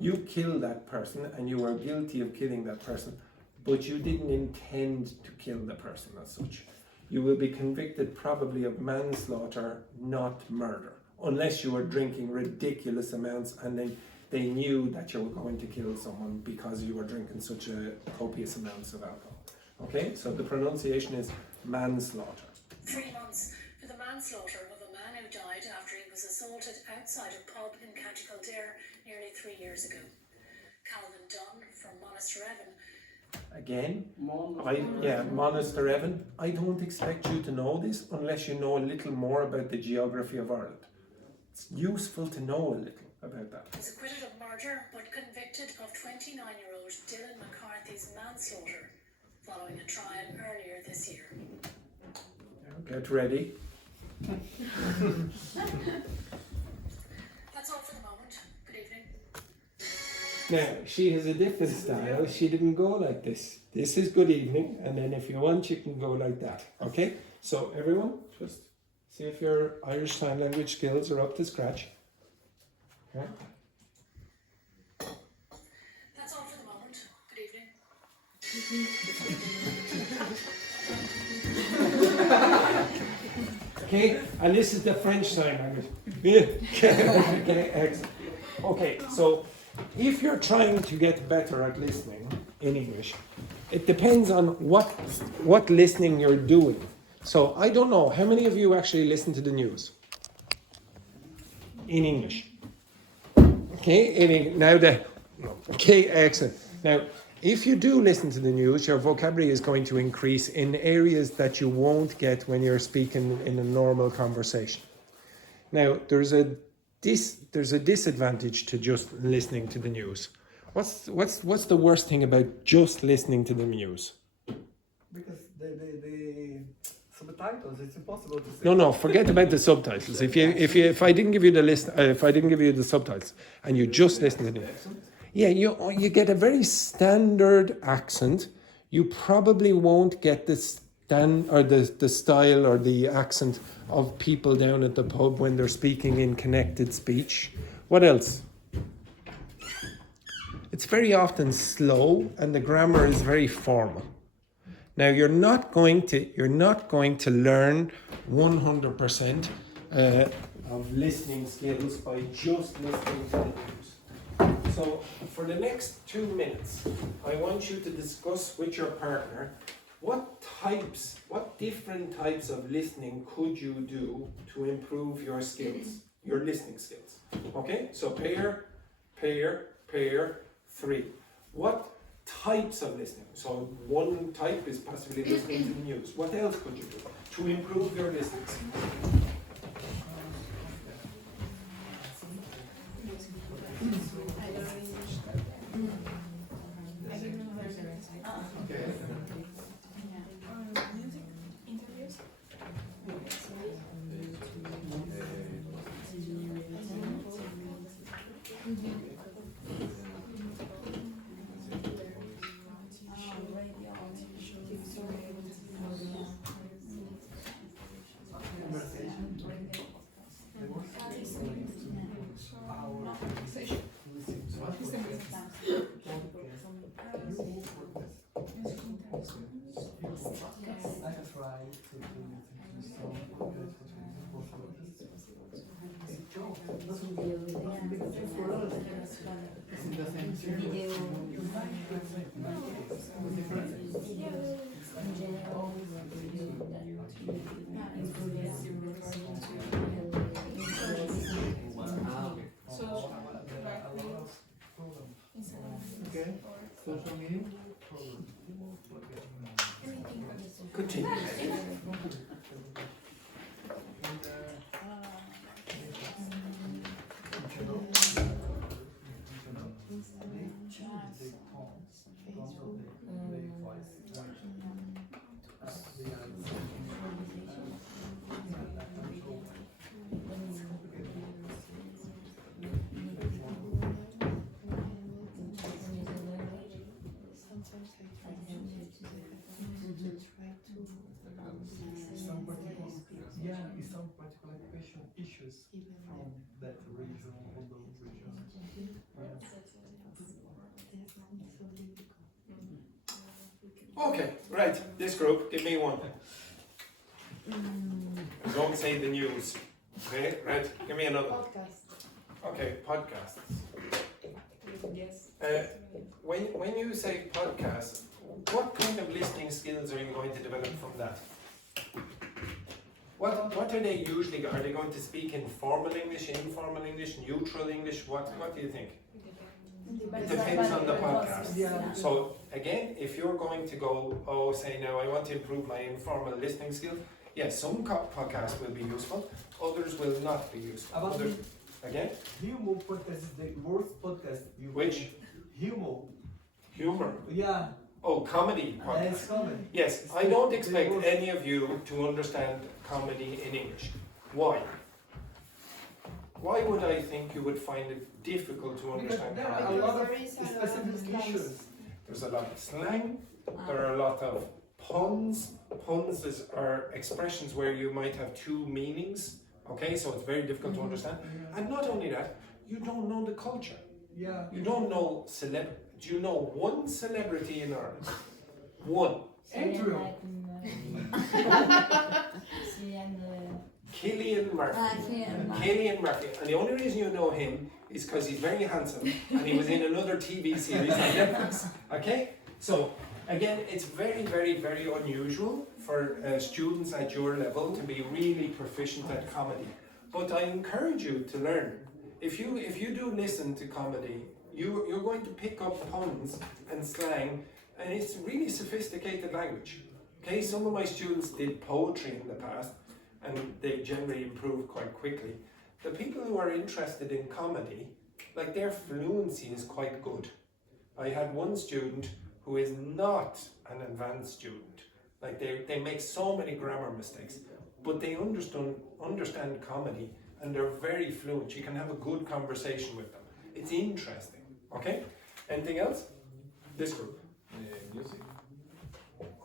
you kill that person and you are guilty of killing that person, but you didn't intend to kill the person as such. You will be convicted probably of manslaughter, not murder, unless you were drinking ridiculous amounts and then they knew that you were going to kill someone because you were drinking such a copious amounts of alcohol. Okay, so the pronunciation is manslaughter. 3 months for the manslaughter of a man who died after he was assaulted outside a pub in County Kildare nearly 3 years ago. Calvin Dunn from Monaster Evan. Again, Monaster Evan, I don't expect you to know this unless you know a little more about the geography of Ireland. It's useful to know a little about that. Was acquitted of murder but convicted of 29-year-old Dylan McCarthy's manslaughter following a trial earlier this year. Now get ready. That's all for the moment. Good evening. Now, she has a different style. She didn't go like this. This is good evening, and then if you want, you can go like that. Okay? So, everyone, just see if your Irish Sign Language skills are up to scratch. Okay? That's all for the moment. Good evening. Okay, and this is the French Sign Language. Okay, excellent. Okay, so if you're trying to get better at listening in English, it depends on what listening you're doing. So I don't know, how many of you actually listen to the news in English? Okay, okay, excellent. Now, if you do listen to the news, your vocabulary is going to increase in areas that you won't get when you're speaking in a normal conversation. Now, there's a disadvantage to just listening to the news. What's the worst thing about just listening to the news? Because the subtitles, it's impossible to say. No, forget about the subtitles. If I didn't give you the list, if I didn't give you the subtitles, and you just listen to the news, yeah, you get a very standard accent. You probably won't get the style or the accent of people down at the pub when they're speaking in connected speech. What else? It's very often slow, and the grammar is very formal. Now, you're not going to learn 100% of listening skills by just listening to the news. So, for the next 2 minutes, I want you to discuss with your partner what different types of listening could you do to improve your skills, your listening skills. Okay? So pair, 3. What types of listening? So one type is possibly listening to the news. What else could you do to improve your listening? Okay. Music interviews. I have tried to do some podcast it's in the same series. Okay, social media. Continue. Some particular question issues from that region or those regions. Okay, right, this group, give me one. Don't say the news. Okay, right, give me another. Okay, podcasts. Yes. When you say podcast, what kind of listening skills are you going to develop from that? What are they usually? Are they going to speak in formal English, informal English, neutral English? What do you think? It depends on the podcast. Yeah. So again, if you're going to go, say now I want to improve my informal listening skills, yes, some podcasts will be useful, others will not be useful. About Others, again? Humor podcast is the worst podcast. Which? Humor. Humor? Yeah. Oh, comedy podcast. It's comedy. Yes, I don't expect any of you to understand comedy in English. Why? Why would I think you would find it difficult to understand There are a comedy? lot of specific issues. There's a lot of slang, there are a lot of puns. Puns are expressions where you might have two meanings, okay, so it's very difficult to understand. And not only that, you don't know the culture. Yeah. You don't know celebrity. Do you know one celebrity in Ireland? One. Andrew. Cillian Murphy. Cillian Murphy. And the only reason you know him is because he's very handsome and he was in another TV series on Netflix. Okay? So, again, it's very, very, very unusual for students at your level to be really proficient at comedy. But I encourage you to learn. If you do listen to comedy, you're going to pick up puns and slang, and it's really sophisticated language. Okay, some of my students did poetry in the past, and they generally improve quite quickly. The people who are interested in comedy, like their fluency is quite good. I had one student who is not an advanced student. Like they make so many grammar mistakes, but they understand comedy and they're very fluent. You can have a good conversation with them. It's interesting. Okay? Anything else? This group. Music.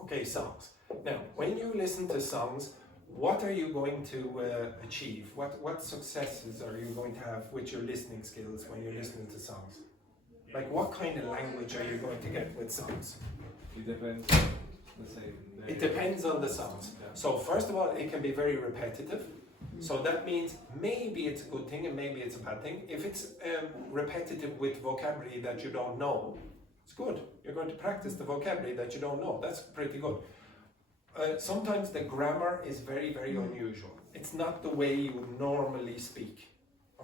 Okay, songs. Now, when you listen to songs, what are you going to achieve? What successes are you going to have with your listening skills when you're listening to songs? Like, what kind of language are you going to get with songs? It depends. Let's say. It depends on the songs. So first of all, it can be very repetitive. So that means maybe it's a good thing and maybe it's a bad thing. If it's repetitive with vocabulary that you don't know, it's good. You're going to practice the vocabulary that you don't know. That's pretty good. Sometimes the grammar is very, very unusual. It's not the way you would normally speak.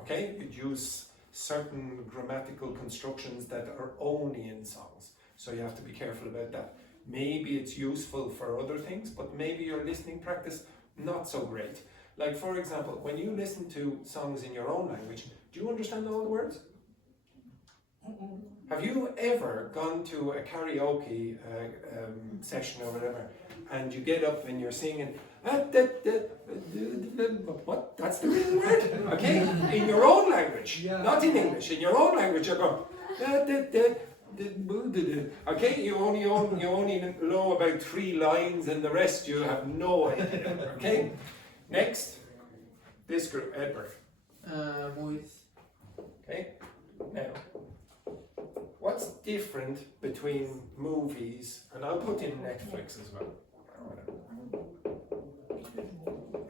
Okay? You'd use certain grammatical constructions that are only in songs. So you have to be careful about that. Maybe it's useful for other things, but maybe your listening practice not so great. Like for example, when you listen to songs in your own language, do you understand all the words? Have you ever gone to a karaoke session or whatever, and you get up and you're singing, what? That's the real word, okay? In your own language, not in English. In your own language, you're going, okay? You only know about 3 lines, and the rest you have no idea. Okay. Next, this group, Edward. Movies. Okay. Now, what's different between movies, and I'll put in Netflix as well,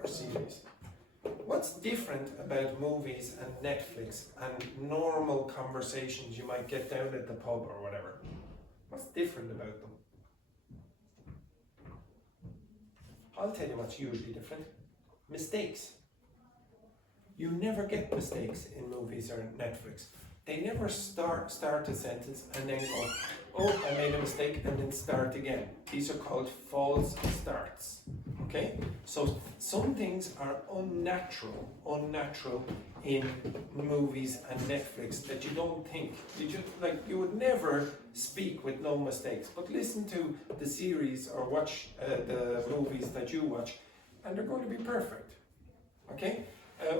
or series. What's different about movies and Netflix and normal conversations you might get down at the pub or whatever? What's different about them? I'll tell you what's usually different. Mistakes. You never get mistakes in movies or Netflix. They never start a sentence and then go, oh, I made a mistake, and then start again. These are called false starts. Okay? So some things are unnatural in movies and Netflix that you don't think. You would never speak with no mistakes. But listen to the series or watch the movies that you watch, and they're going to be perfect. Okay?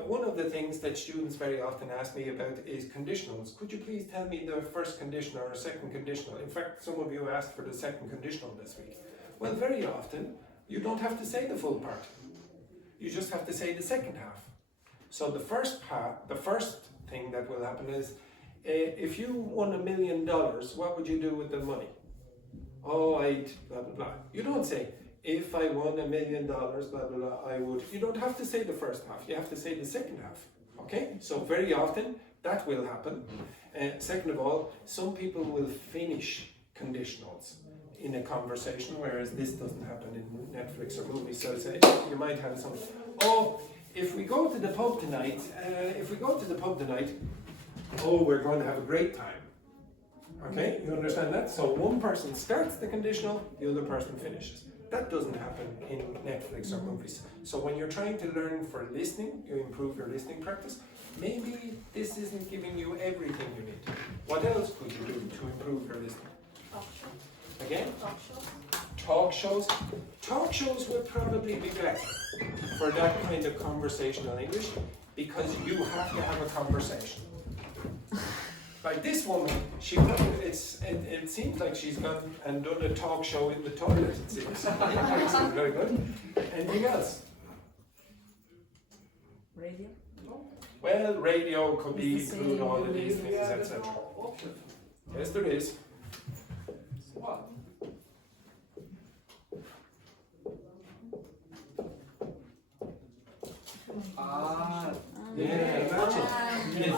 One of the things that students very often ask me about is conditionals. Could you please tell me the first conditional or second conditional? In fact, some of you asked for the second conditional this week. Well, very often, you don't have to say the full part. You just have to say the second half. So the first thing that will happen is, if you won $1 million, what would you do with the money? Oh, I'd blah, blah, blah. You don't say, if I won $1 million, blah, blah, blah, I would. You don't have to say the first half. You have to say the second half. Okay? So very often, that will happen. Second of all, some people will finish conditionals in a conversation, whereas this doesn't happen in Netflix or movies. So say, you might have some, oh, if we go to the pub tonight, oh, we're going to have a great time. Okay, you understand that? So one person starts the conditional, the other person finishes. That doesn't happen in Netflix or movies. So when you're trying to learn for listening, you improve your listening practice, maybe this isn't giving you everything you need. What else could you do to improve your listening? Again? Talk shows. Talk shows would probably be better for that kind of conversational English, because you have to have a conversation. Like this woman, it seems like she's gone and done a talk show in the toilet, it seems. Very good. Anything else? Radio? Well, radio could be include all of these things, etc. Yes, there is. What? Yeah, imagine. You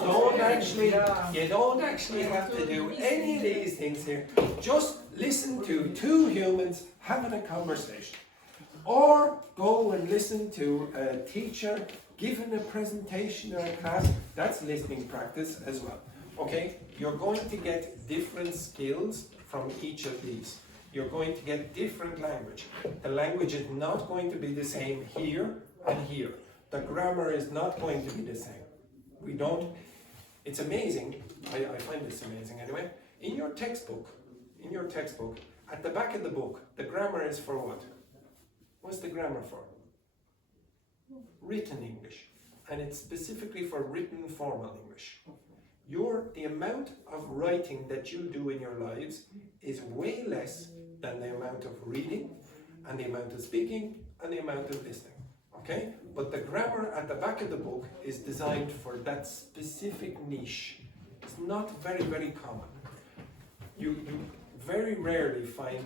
don't actually have to do any of these things here. Just listen to 2 humans having a conversation. Or go and listen to a teacher giving a presentation or a class. That's listening practice as well. Okay? You're going to get different skills from each of these. You're going to get different language. The language is not going to be the same here and here. The grammar is not going to be the same. It's amazing, I find this amazing anyway. In your textbook, at the back of the book, the grammar is for what? What's the grammar for? Written English. And it's specifically for written formal English. The amount of writing that you do in your lives is way less than the amount of reading, and the amount of speaking, and the amount of listening. Okay? But the grammar at the back of the book is designed for that specific niche. It's not very, very common. You very rarely find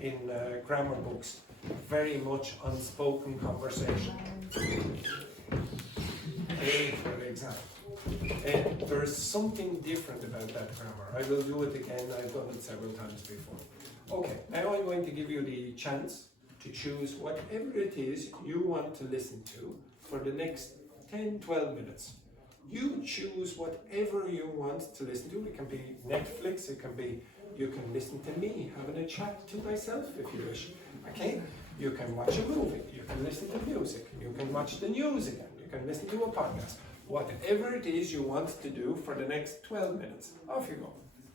in grammar books very much unspoken conversation. For example. There is something different about that grammar. I will do it again. I've done it several times before. Okay, now I'm going to give you the chance to choose whatever it is you want to listen to for the next 10-12 minutes. You choose whatever you want to listen to. It can be Netflix, it can be, you can listen to me having a chat to myself if you wish. Okay? You can watch a movie, you can listen to music, you can watch the news again, you can listen to a podcast. Whatever it is you want to do for the next 12 minutes, off you go.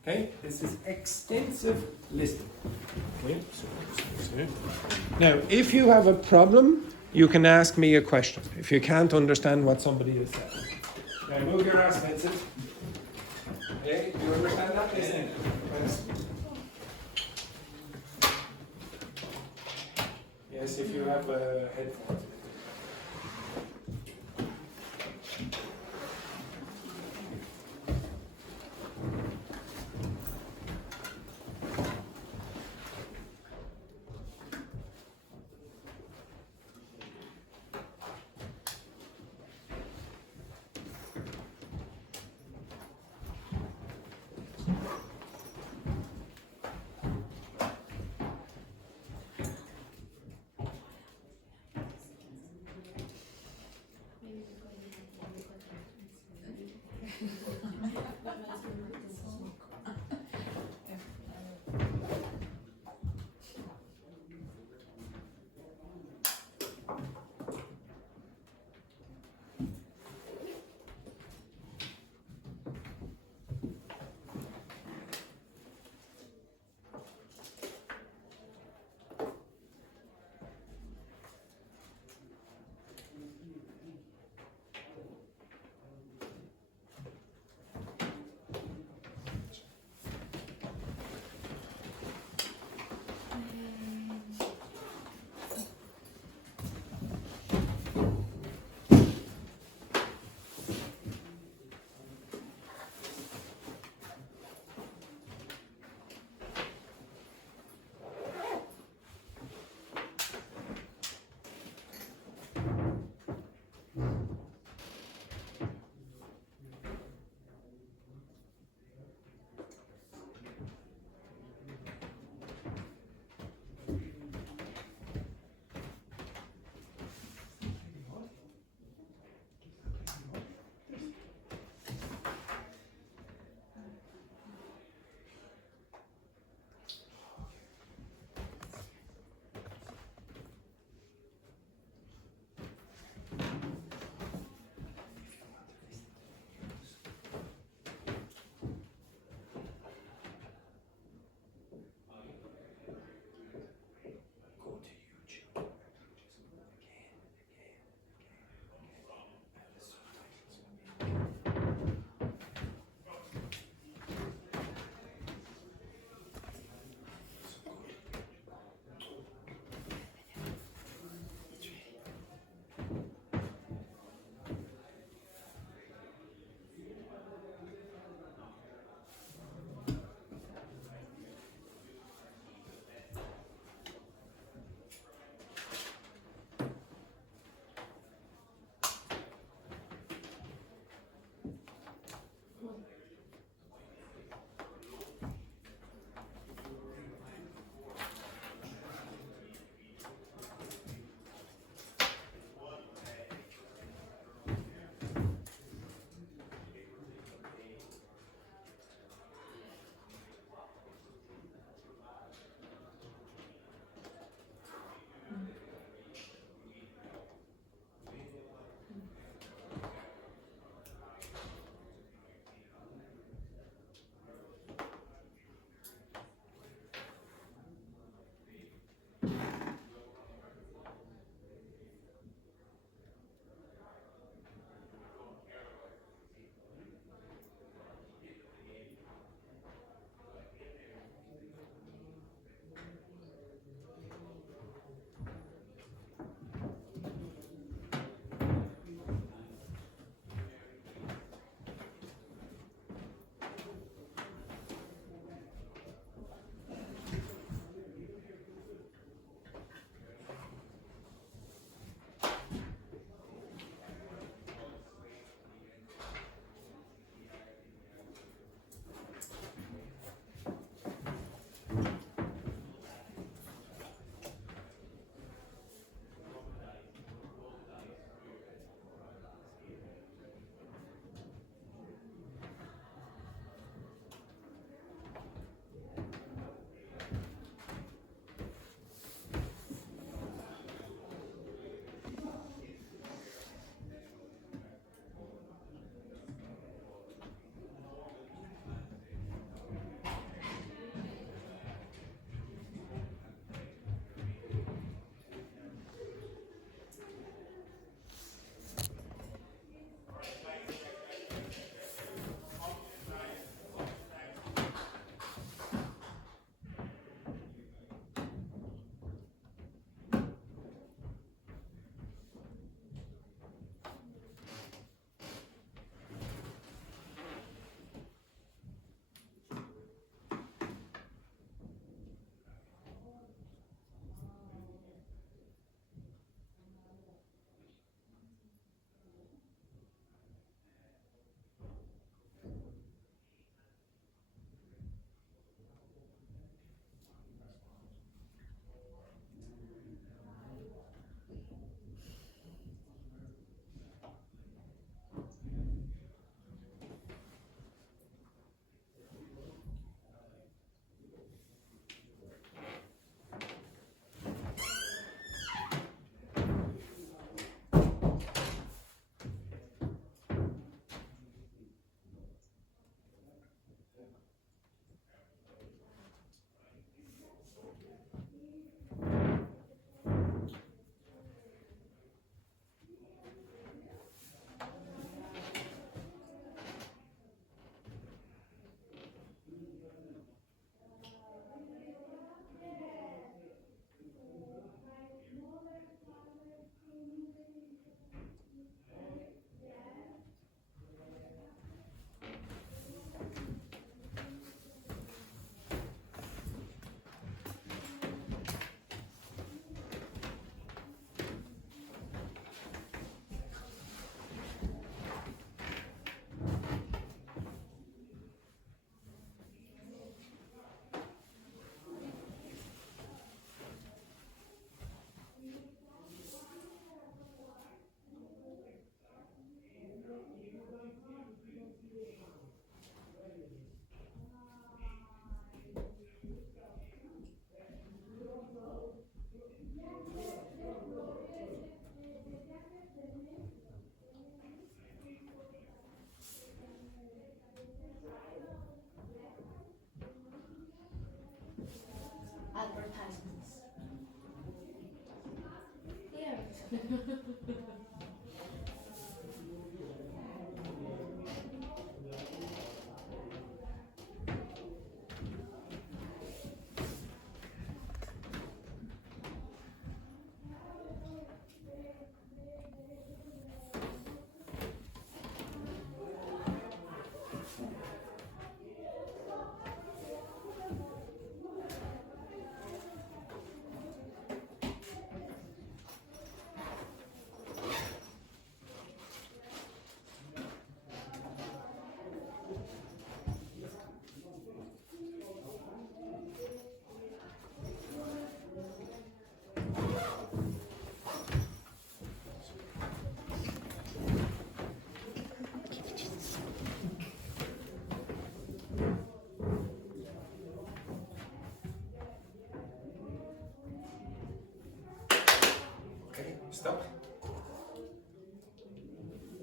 Okay? This is extensive listening. Okay? Now, if you have a problem, you can ask me a question if you can't understand what somebody has said. Now, move your ass, Vincent. Okay? Do you understand that? Listen. Yes, if you have headphones.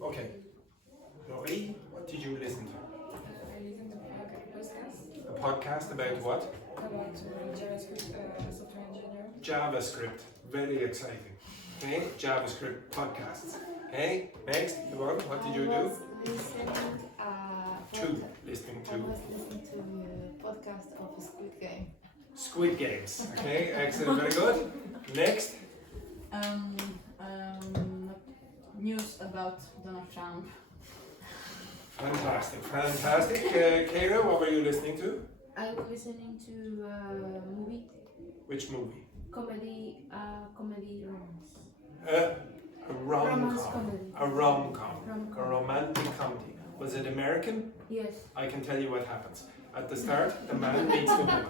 Okay. Laurie, what did you listen to? I listened to podcast. A podcast about what? About JavaScript software engineer. JavaScript. Very exciting. Okay, JavaScript podcasts. Okay, next, the one. What did you do? I was listening Listening I was listening to the podcast of Squid Game. Squid Games. Okay, excellent, very good. Next. News about Donald Trump. Fantastic, fantastic. Keira, what were you listening to? I was listening to a movie, Which movie? comedy romance. A Romance rom-com. comedy. A rom-com. Rom-com. A romantic comedy. Was it American? Yes. I can tell you what happens. At the start, the man meets the woman.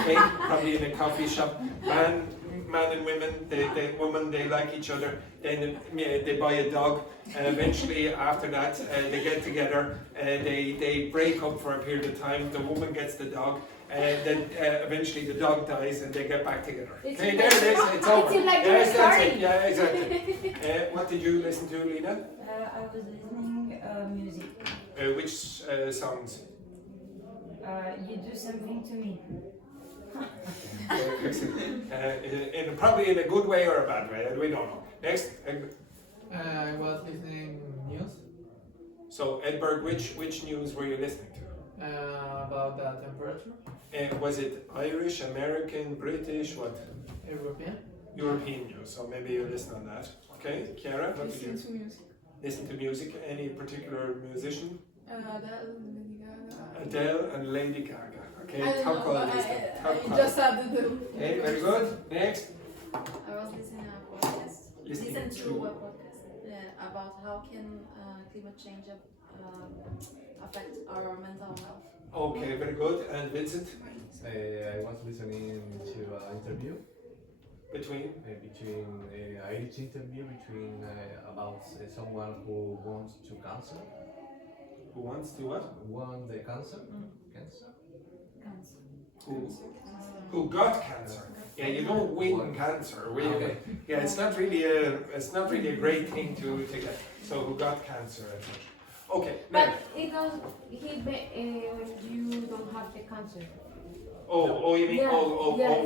Okay, probably in a coffee shop. Man and women, they like each other. Then they buy a dog, and eventually after that, they get together. They break up for a period of time. The woman gets the dog, and then eventually the dog dies, and they get back together. Okay, there it is. It's over. It's like Yes, a that's story. it. Yeah, exactly. What did you listen to, Lena? I was listening music. Which songs? You do something to me. Probably in a good way or a bad way. We don't know. Next. I was listening news So Edberg, which news were you listening to? about the temperature. Was it Irish, American, British, what? European. European news. So maybe you listen on that. Okay, Chiara, what did you Listen to music. listen to? Music? Any particular musician? Adele, Lady Gaga. Adele and Lady Gaga. Okay, I don't top know, quality stuff. Top I quality. just added them. Okay, very good. Next. I was listening to a podcast. Listening Listen to- to a podcast about how can climate change affect our mental health. Okay, very good. And Vincent? I was listening to an interview Between? between Irish interview between about someone who wants to cancer. Who wants to what? Won the cancer. Cancer. Who got cancer? Yeah, you don't win cancer. Okay. Yeah, it's not really a great thing to get. So who got cancer? And such. Okay. But Now. it does when you don't have the cancer. Oh, you mean Yeah,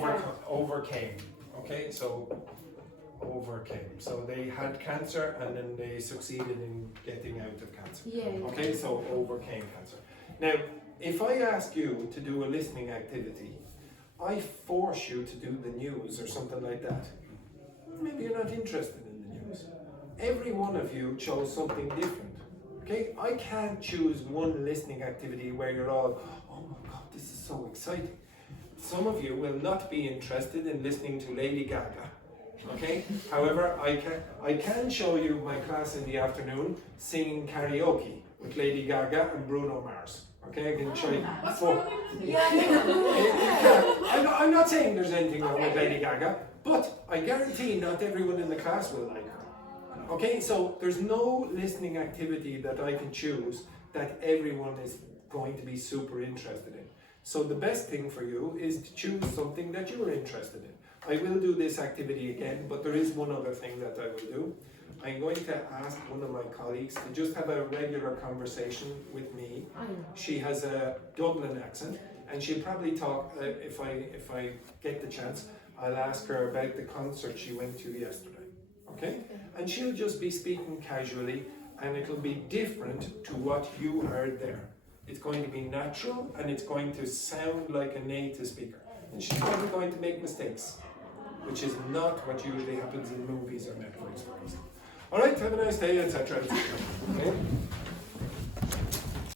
overcame? Okay, so overcame. So they had cancer and then they succeeded in getting out of cancer. Yeah. Okay, so overcame cancer. Now, if I ask you to do a listening activity, I force you to do the news or something like that. Maybe you're not interested in the news. Every one of you chose something different. Okay, I can't choose one listening activity where you're all, oh my God, this is so exciting. Some of you will not be interested in listening to Lady Gaga. Okay, however, I can show you my class in the afternoon singing karaoke with Lady Gaga and Bruno Mars. Okay, I can show you. I'm not saying there's anything wrong with Lady Gaga, but I guarantee not everyone in the class will like her. Okay, so there's no listening activity that I can choose that everyone is going to be super interested in. So the best thing for you is to choose something that you're interested in. I will do this activity again, but there is one other thing that I will do. I'm going to ask one of my colleagues to just have a regular conversation with me. She has a Dublin accent, and she'll probably talk, if I get the chance, I'll ask her about the concert she went to yesterday. Okay? And she'll just be speaking casually, and it'll be different to what you heard there. It's going to be natural, and it's going to sound like a native speaker. And she's probably going to make mistakes, which is not what usually happens in movies or Netflix, for example. All right, have a nice day, etc. Okay?